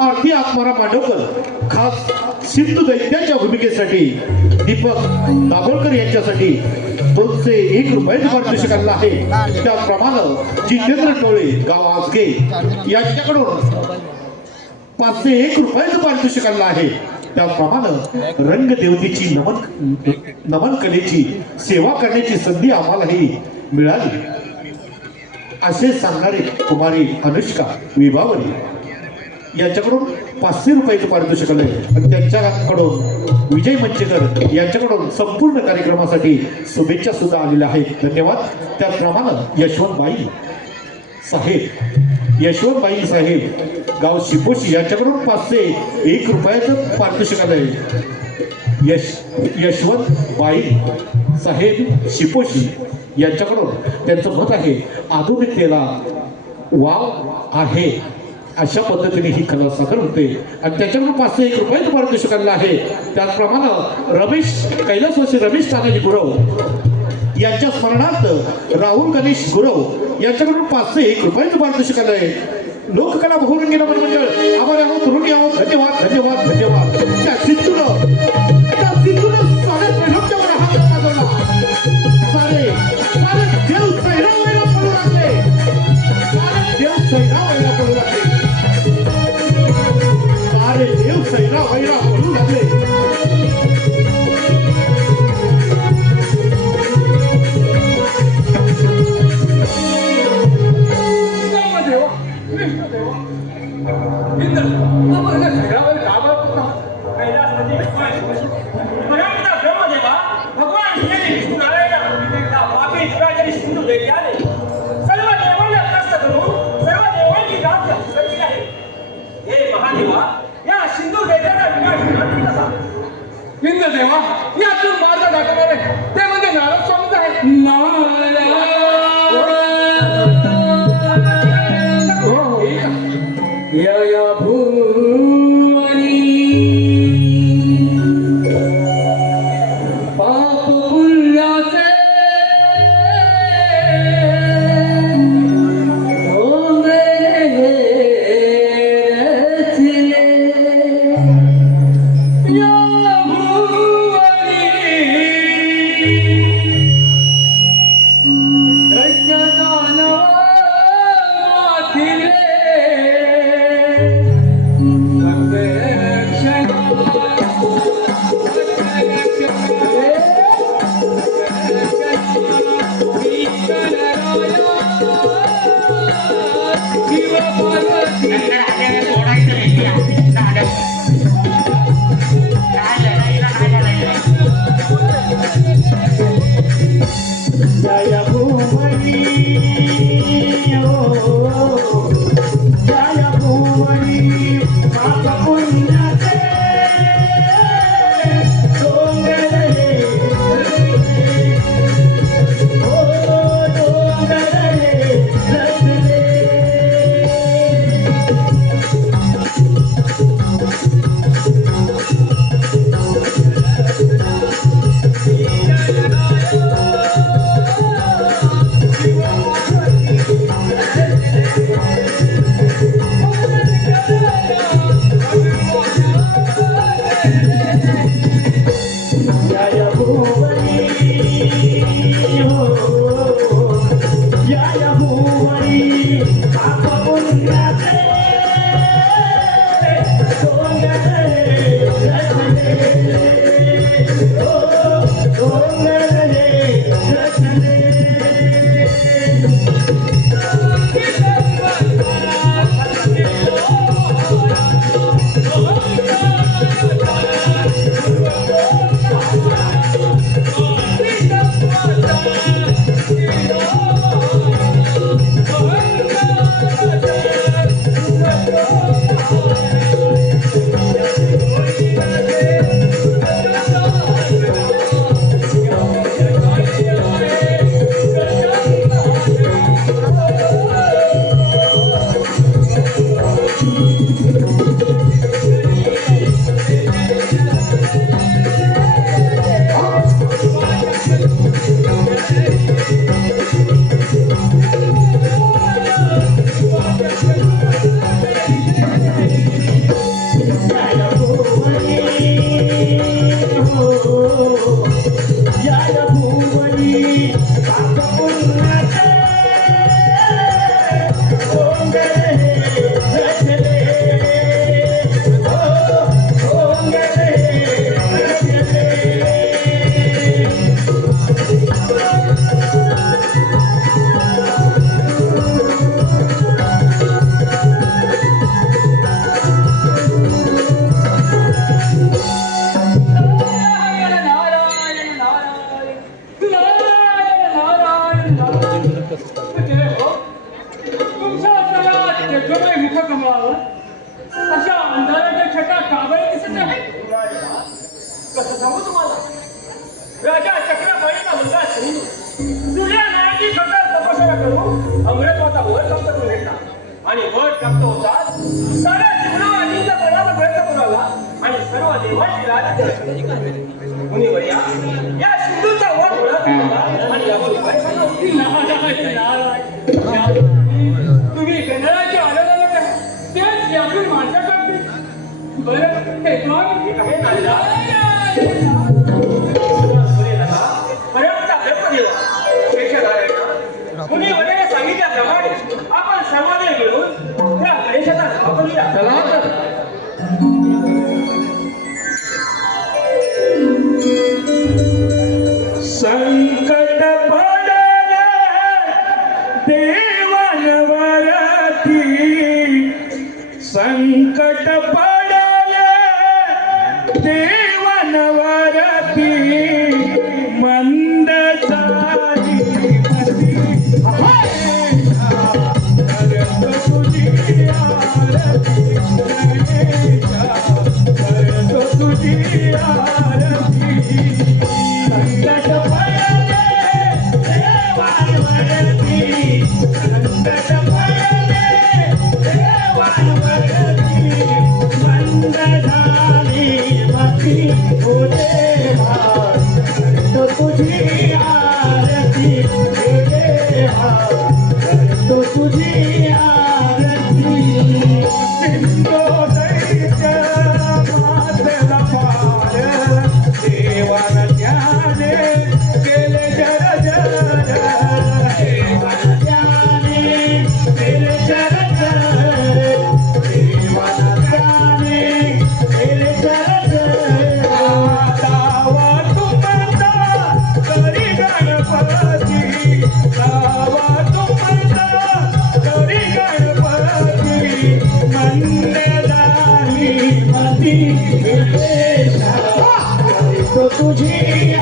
आरती आत्माराम मांडवकर खास सिंधू दैत्याच्या भूमिकेसाठी दीपक दाभोळकर यांच्यासाठी 201 रुपयाचं पारितोषिक आणलं आहे. त्याप्रमाणे जितेंद्र टोळे गाव आसगे यांच्याकडून 501 रुपयाचं पारितोषिक आणलं आहे. त्याप्रमाणे रंगदेवतेची नमन कलेची सेवा करण्याची संधी आम्हालाही मिळाली असे सांगणारे कुमारी अनुष्का विभावरी यांच्याकडून 500 रुपयाचं पारितोषिक आलंय आणि त्यांच्याकडून विजय मंचेकर यांच्याकडून संपूर्ण कार्यक्रमासाठी शुभेच्छा सुद्धा आलेल्या आहेत. धन्यवाद. त्याचप्रमाणे यशवंतबाई साहेब गाव शिपोशी यांच्याकडून 501 रुपयाचं पारितोषिक आलंय. यशवंतबाई साहेब शिपोशी यांच्याकडून त्यांचं मत आहे आधुनिकतेला वाव आहे अशा पद्धतीने ही कला सादर होते आणि त्याच्याकडून 501 रुपयाचं पारितोषिक आणलं आहे. त्याचप्रमाणे कैलासवासी रमेश तानाजी गुरव यांच्या स्मरणार्थ राहुल गणेश गुरव यांच्याकडून 501 रुपयाचं पारितोषिक आलं आहे. लोककला बहुरंगी नमन मंडळ आभारी आहोत, ऋणी आहोत. धन्यवाद धन्यवाद धन्यवाद. त्या सिद्धूनं स्वागत वैभवच्यावर हात मागवला. सारे देव सैरावैरा पडू लागले. सारे देव सैरावैरा पडू लागले. सारे देव सैरावैरा पडू लागले. देवा यातून मार्ग दाखवणारे ते म्हणजे नारद स्वामीच आहे. पाप पुण्याचे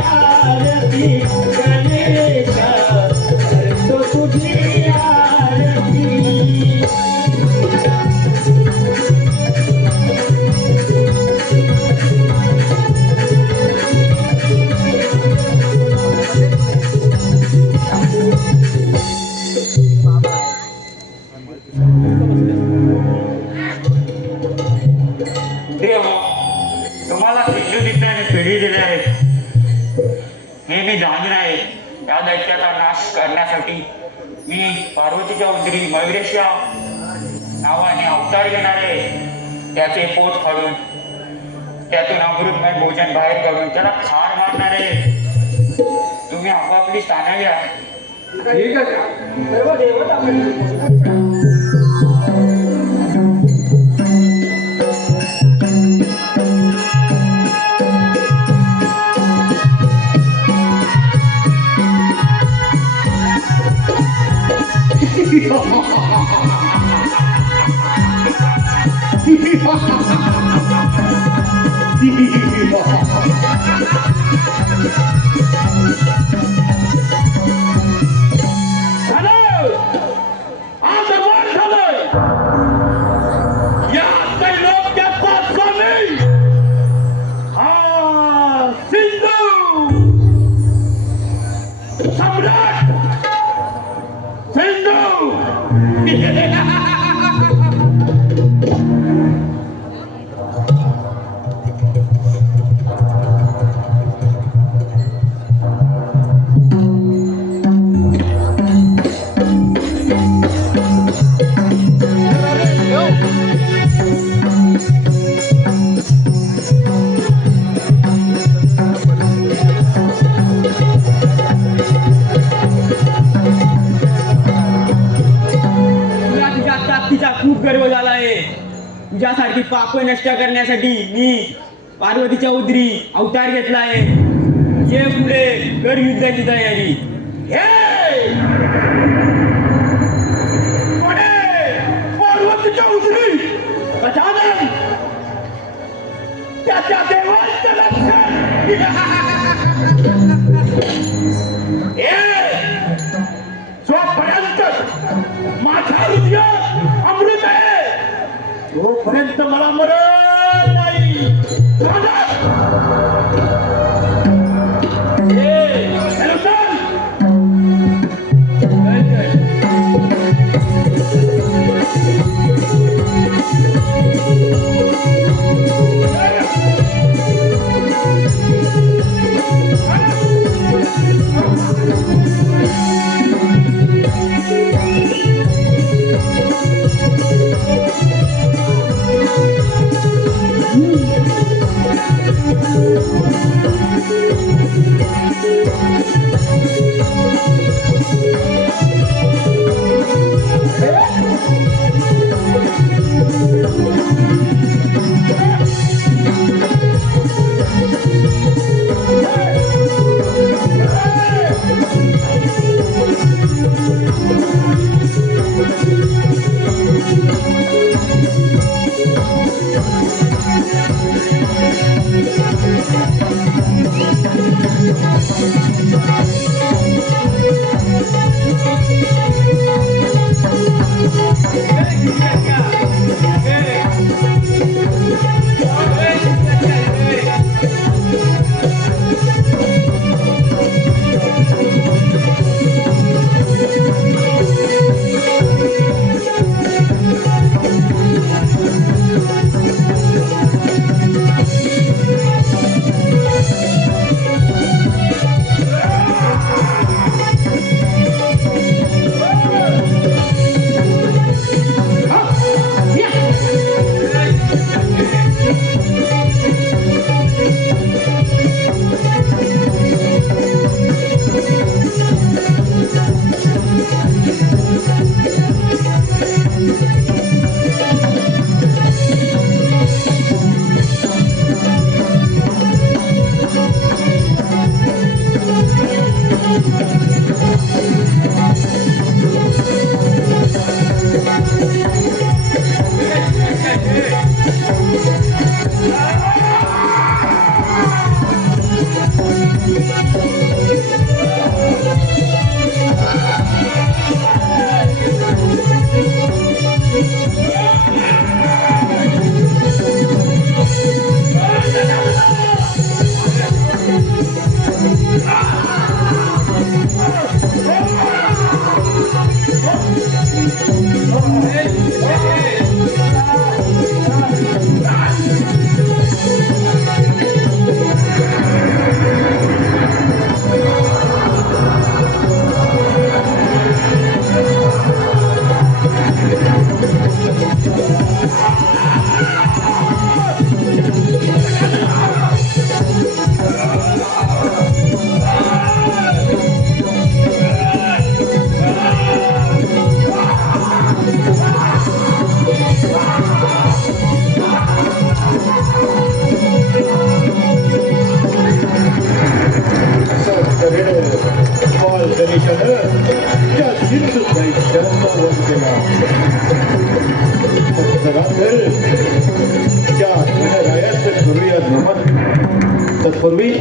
आरती गणेश करतो तुझी आरती देव तुम्हाला विद्युदीप्याने पिढी दिली आहे हे मी जाणून आहे. या दैत्याचा नाश करण्यासाठी मी पार्वतीच्या उदरी मयुरेश या नावाने अवतार घेणार आहे. त्याचे पोट फाडून त्यातून अमृतमय भोजन बाहेर काढून त्याला ठार मारणार आहे. तुम्ही आपापली स्थानं घ्या. ठीक आहे. सर्व देवता मंडळी खूप गर्व झाला आहे. तुझ्यासारखी पाप नष्ट करण्यासाठी मी पार्वतीच्या उदरी अवतार घेतला आहे. ये पुढे कर युद्धाची तयारी. पार्वतीच्या उजरी गजानन त्याच्या देवांचं लक्षण जोपर्यंत माझ्या हृदयात अमृत आहे तोपर्यंत मला मरण नाही.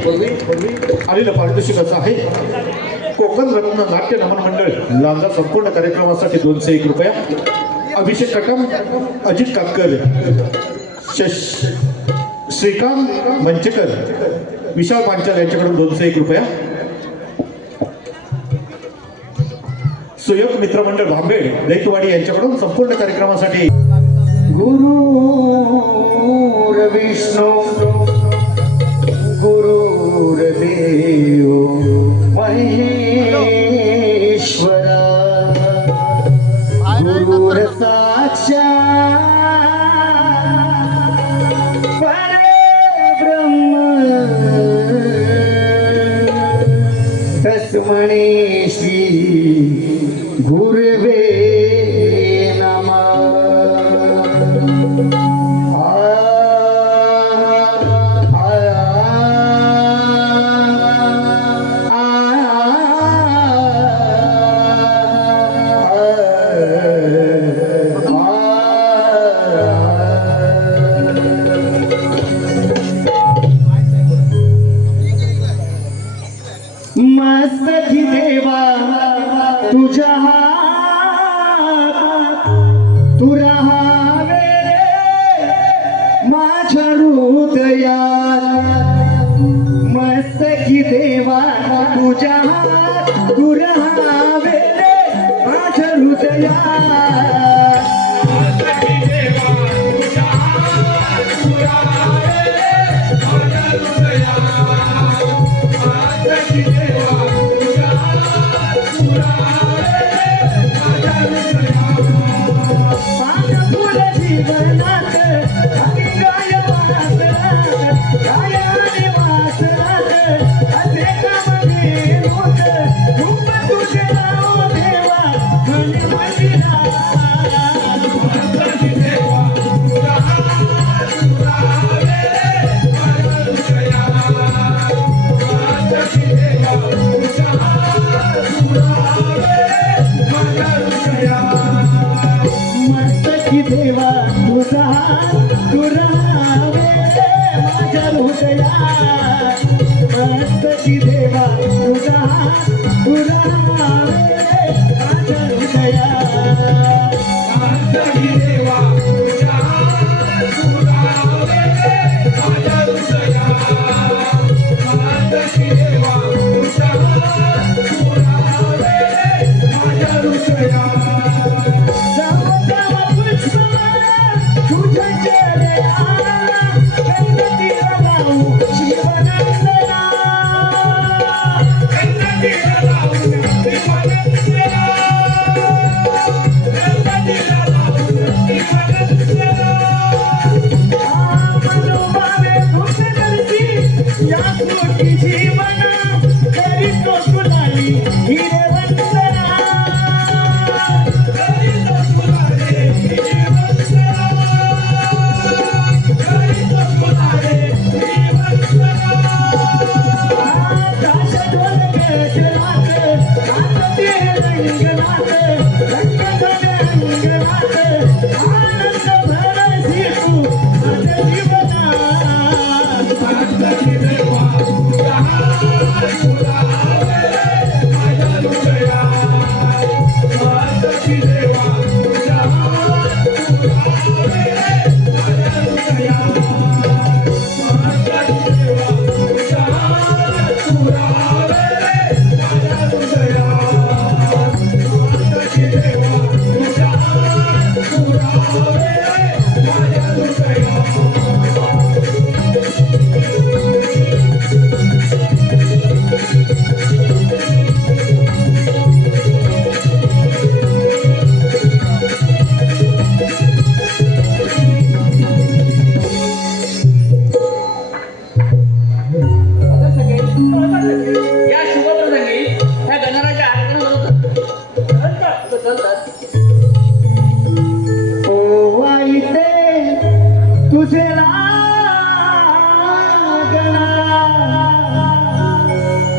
आलेलं पारितोषिक असं आहे. कोकण रत्न नाट्य नमन मंडळ लांजा संपूर्ण कार्यक्रमासाठी 201 रुपया. अभिषेक कटम, अजित कातकर, श्रीकांत मंचेकर, विशाल पांचाल यांच्याकडून 201 रुपया. सुयोग मित्रमंडळ भांबेड दैतवाडी यांच्याकडून संपूर्ण कार्यक्रमासाठी गुरुर्विष्णू गुरुर्देव महेश्वरा गुरुर्साक्षात् परब्रह्म तस्मै श्री गुरवे नमः. मस्तकी देवा तुझ्या तू राहावे माझ्या हृदयात. मस्तकी देवा तुझ्या तू राहावे माझ्या हृदयात. जीवनात आणि गायवासनात गायाने वासनात असे कामगे होत रूप तुझे नाव देवा मन मंदिरा. मस्तकी देवा तुझा तू राहावे माझ्या हृदयात. मस्तकी देवा तुझा तू राहावे माझ्या हृदयात. मस्तकी देवा तुझा तू राहावे माझ्या हृदयात. मस्तकी देवा तुझा तू राहावे माझ्या हृदयात.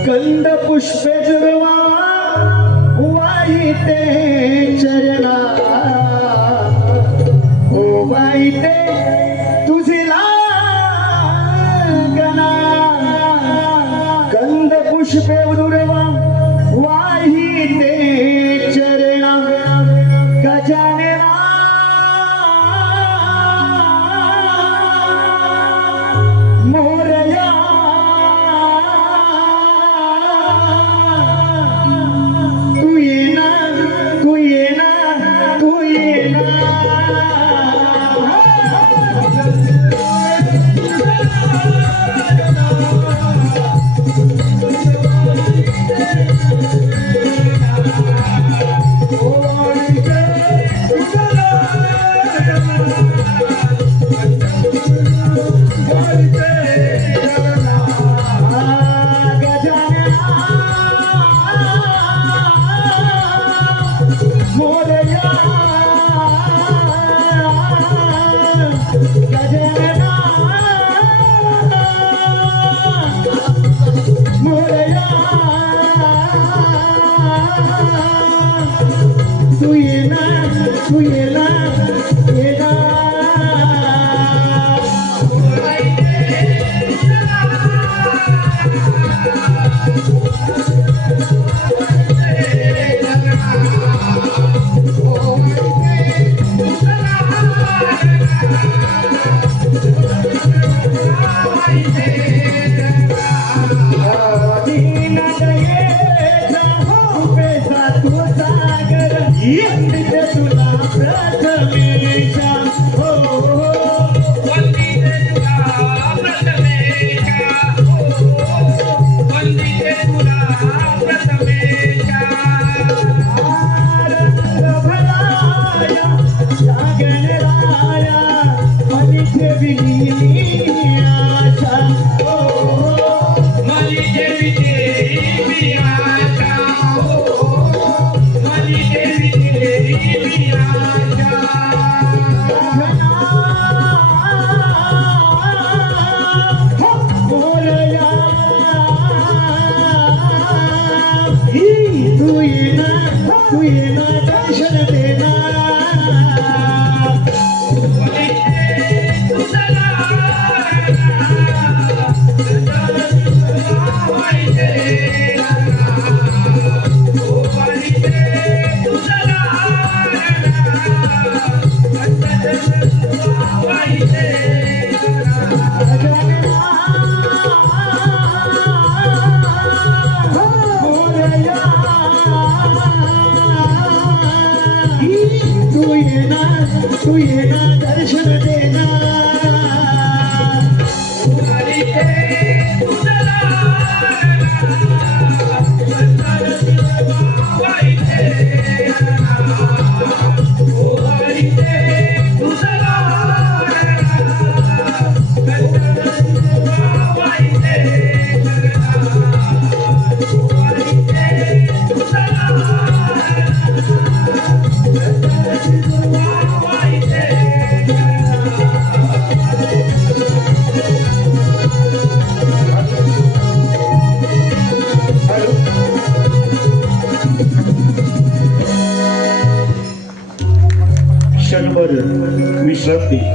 कंद पुष्पे जुरवा वाईते चरणा ओ वाईते तुझे लागना पुष्पे दुर्वा वाहिते चरणा गजानना मोरया तू येना तू येना तू येना तू येना तू येना येना तू येना दर्शन देना तू येना दर्शन देना क्षणभर विश्रांती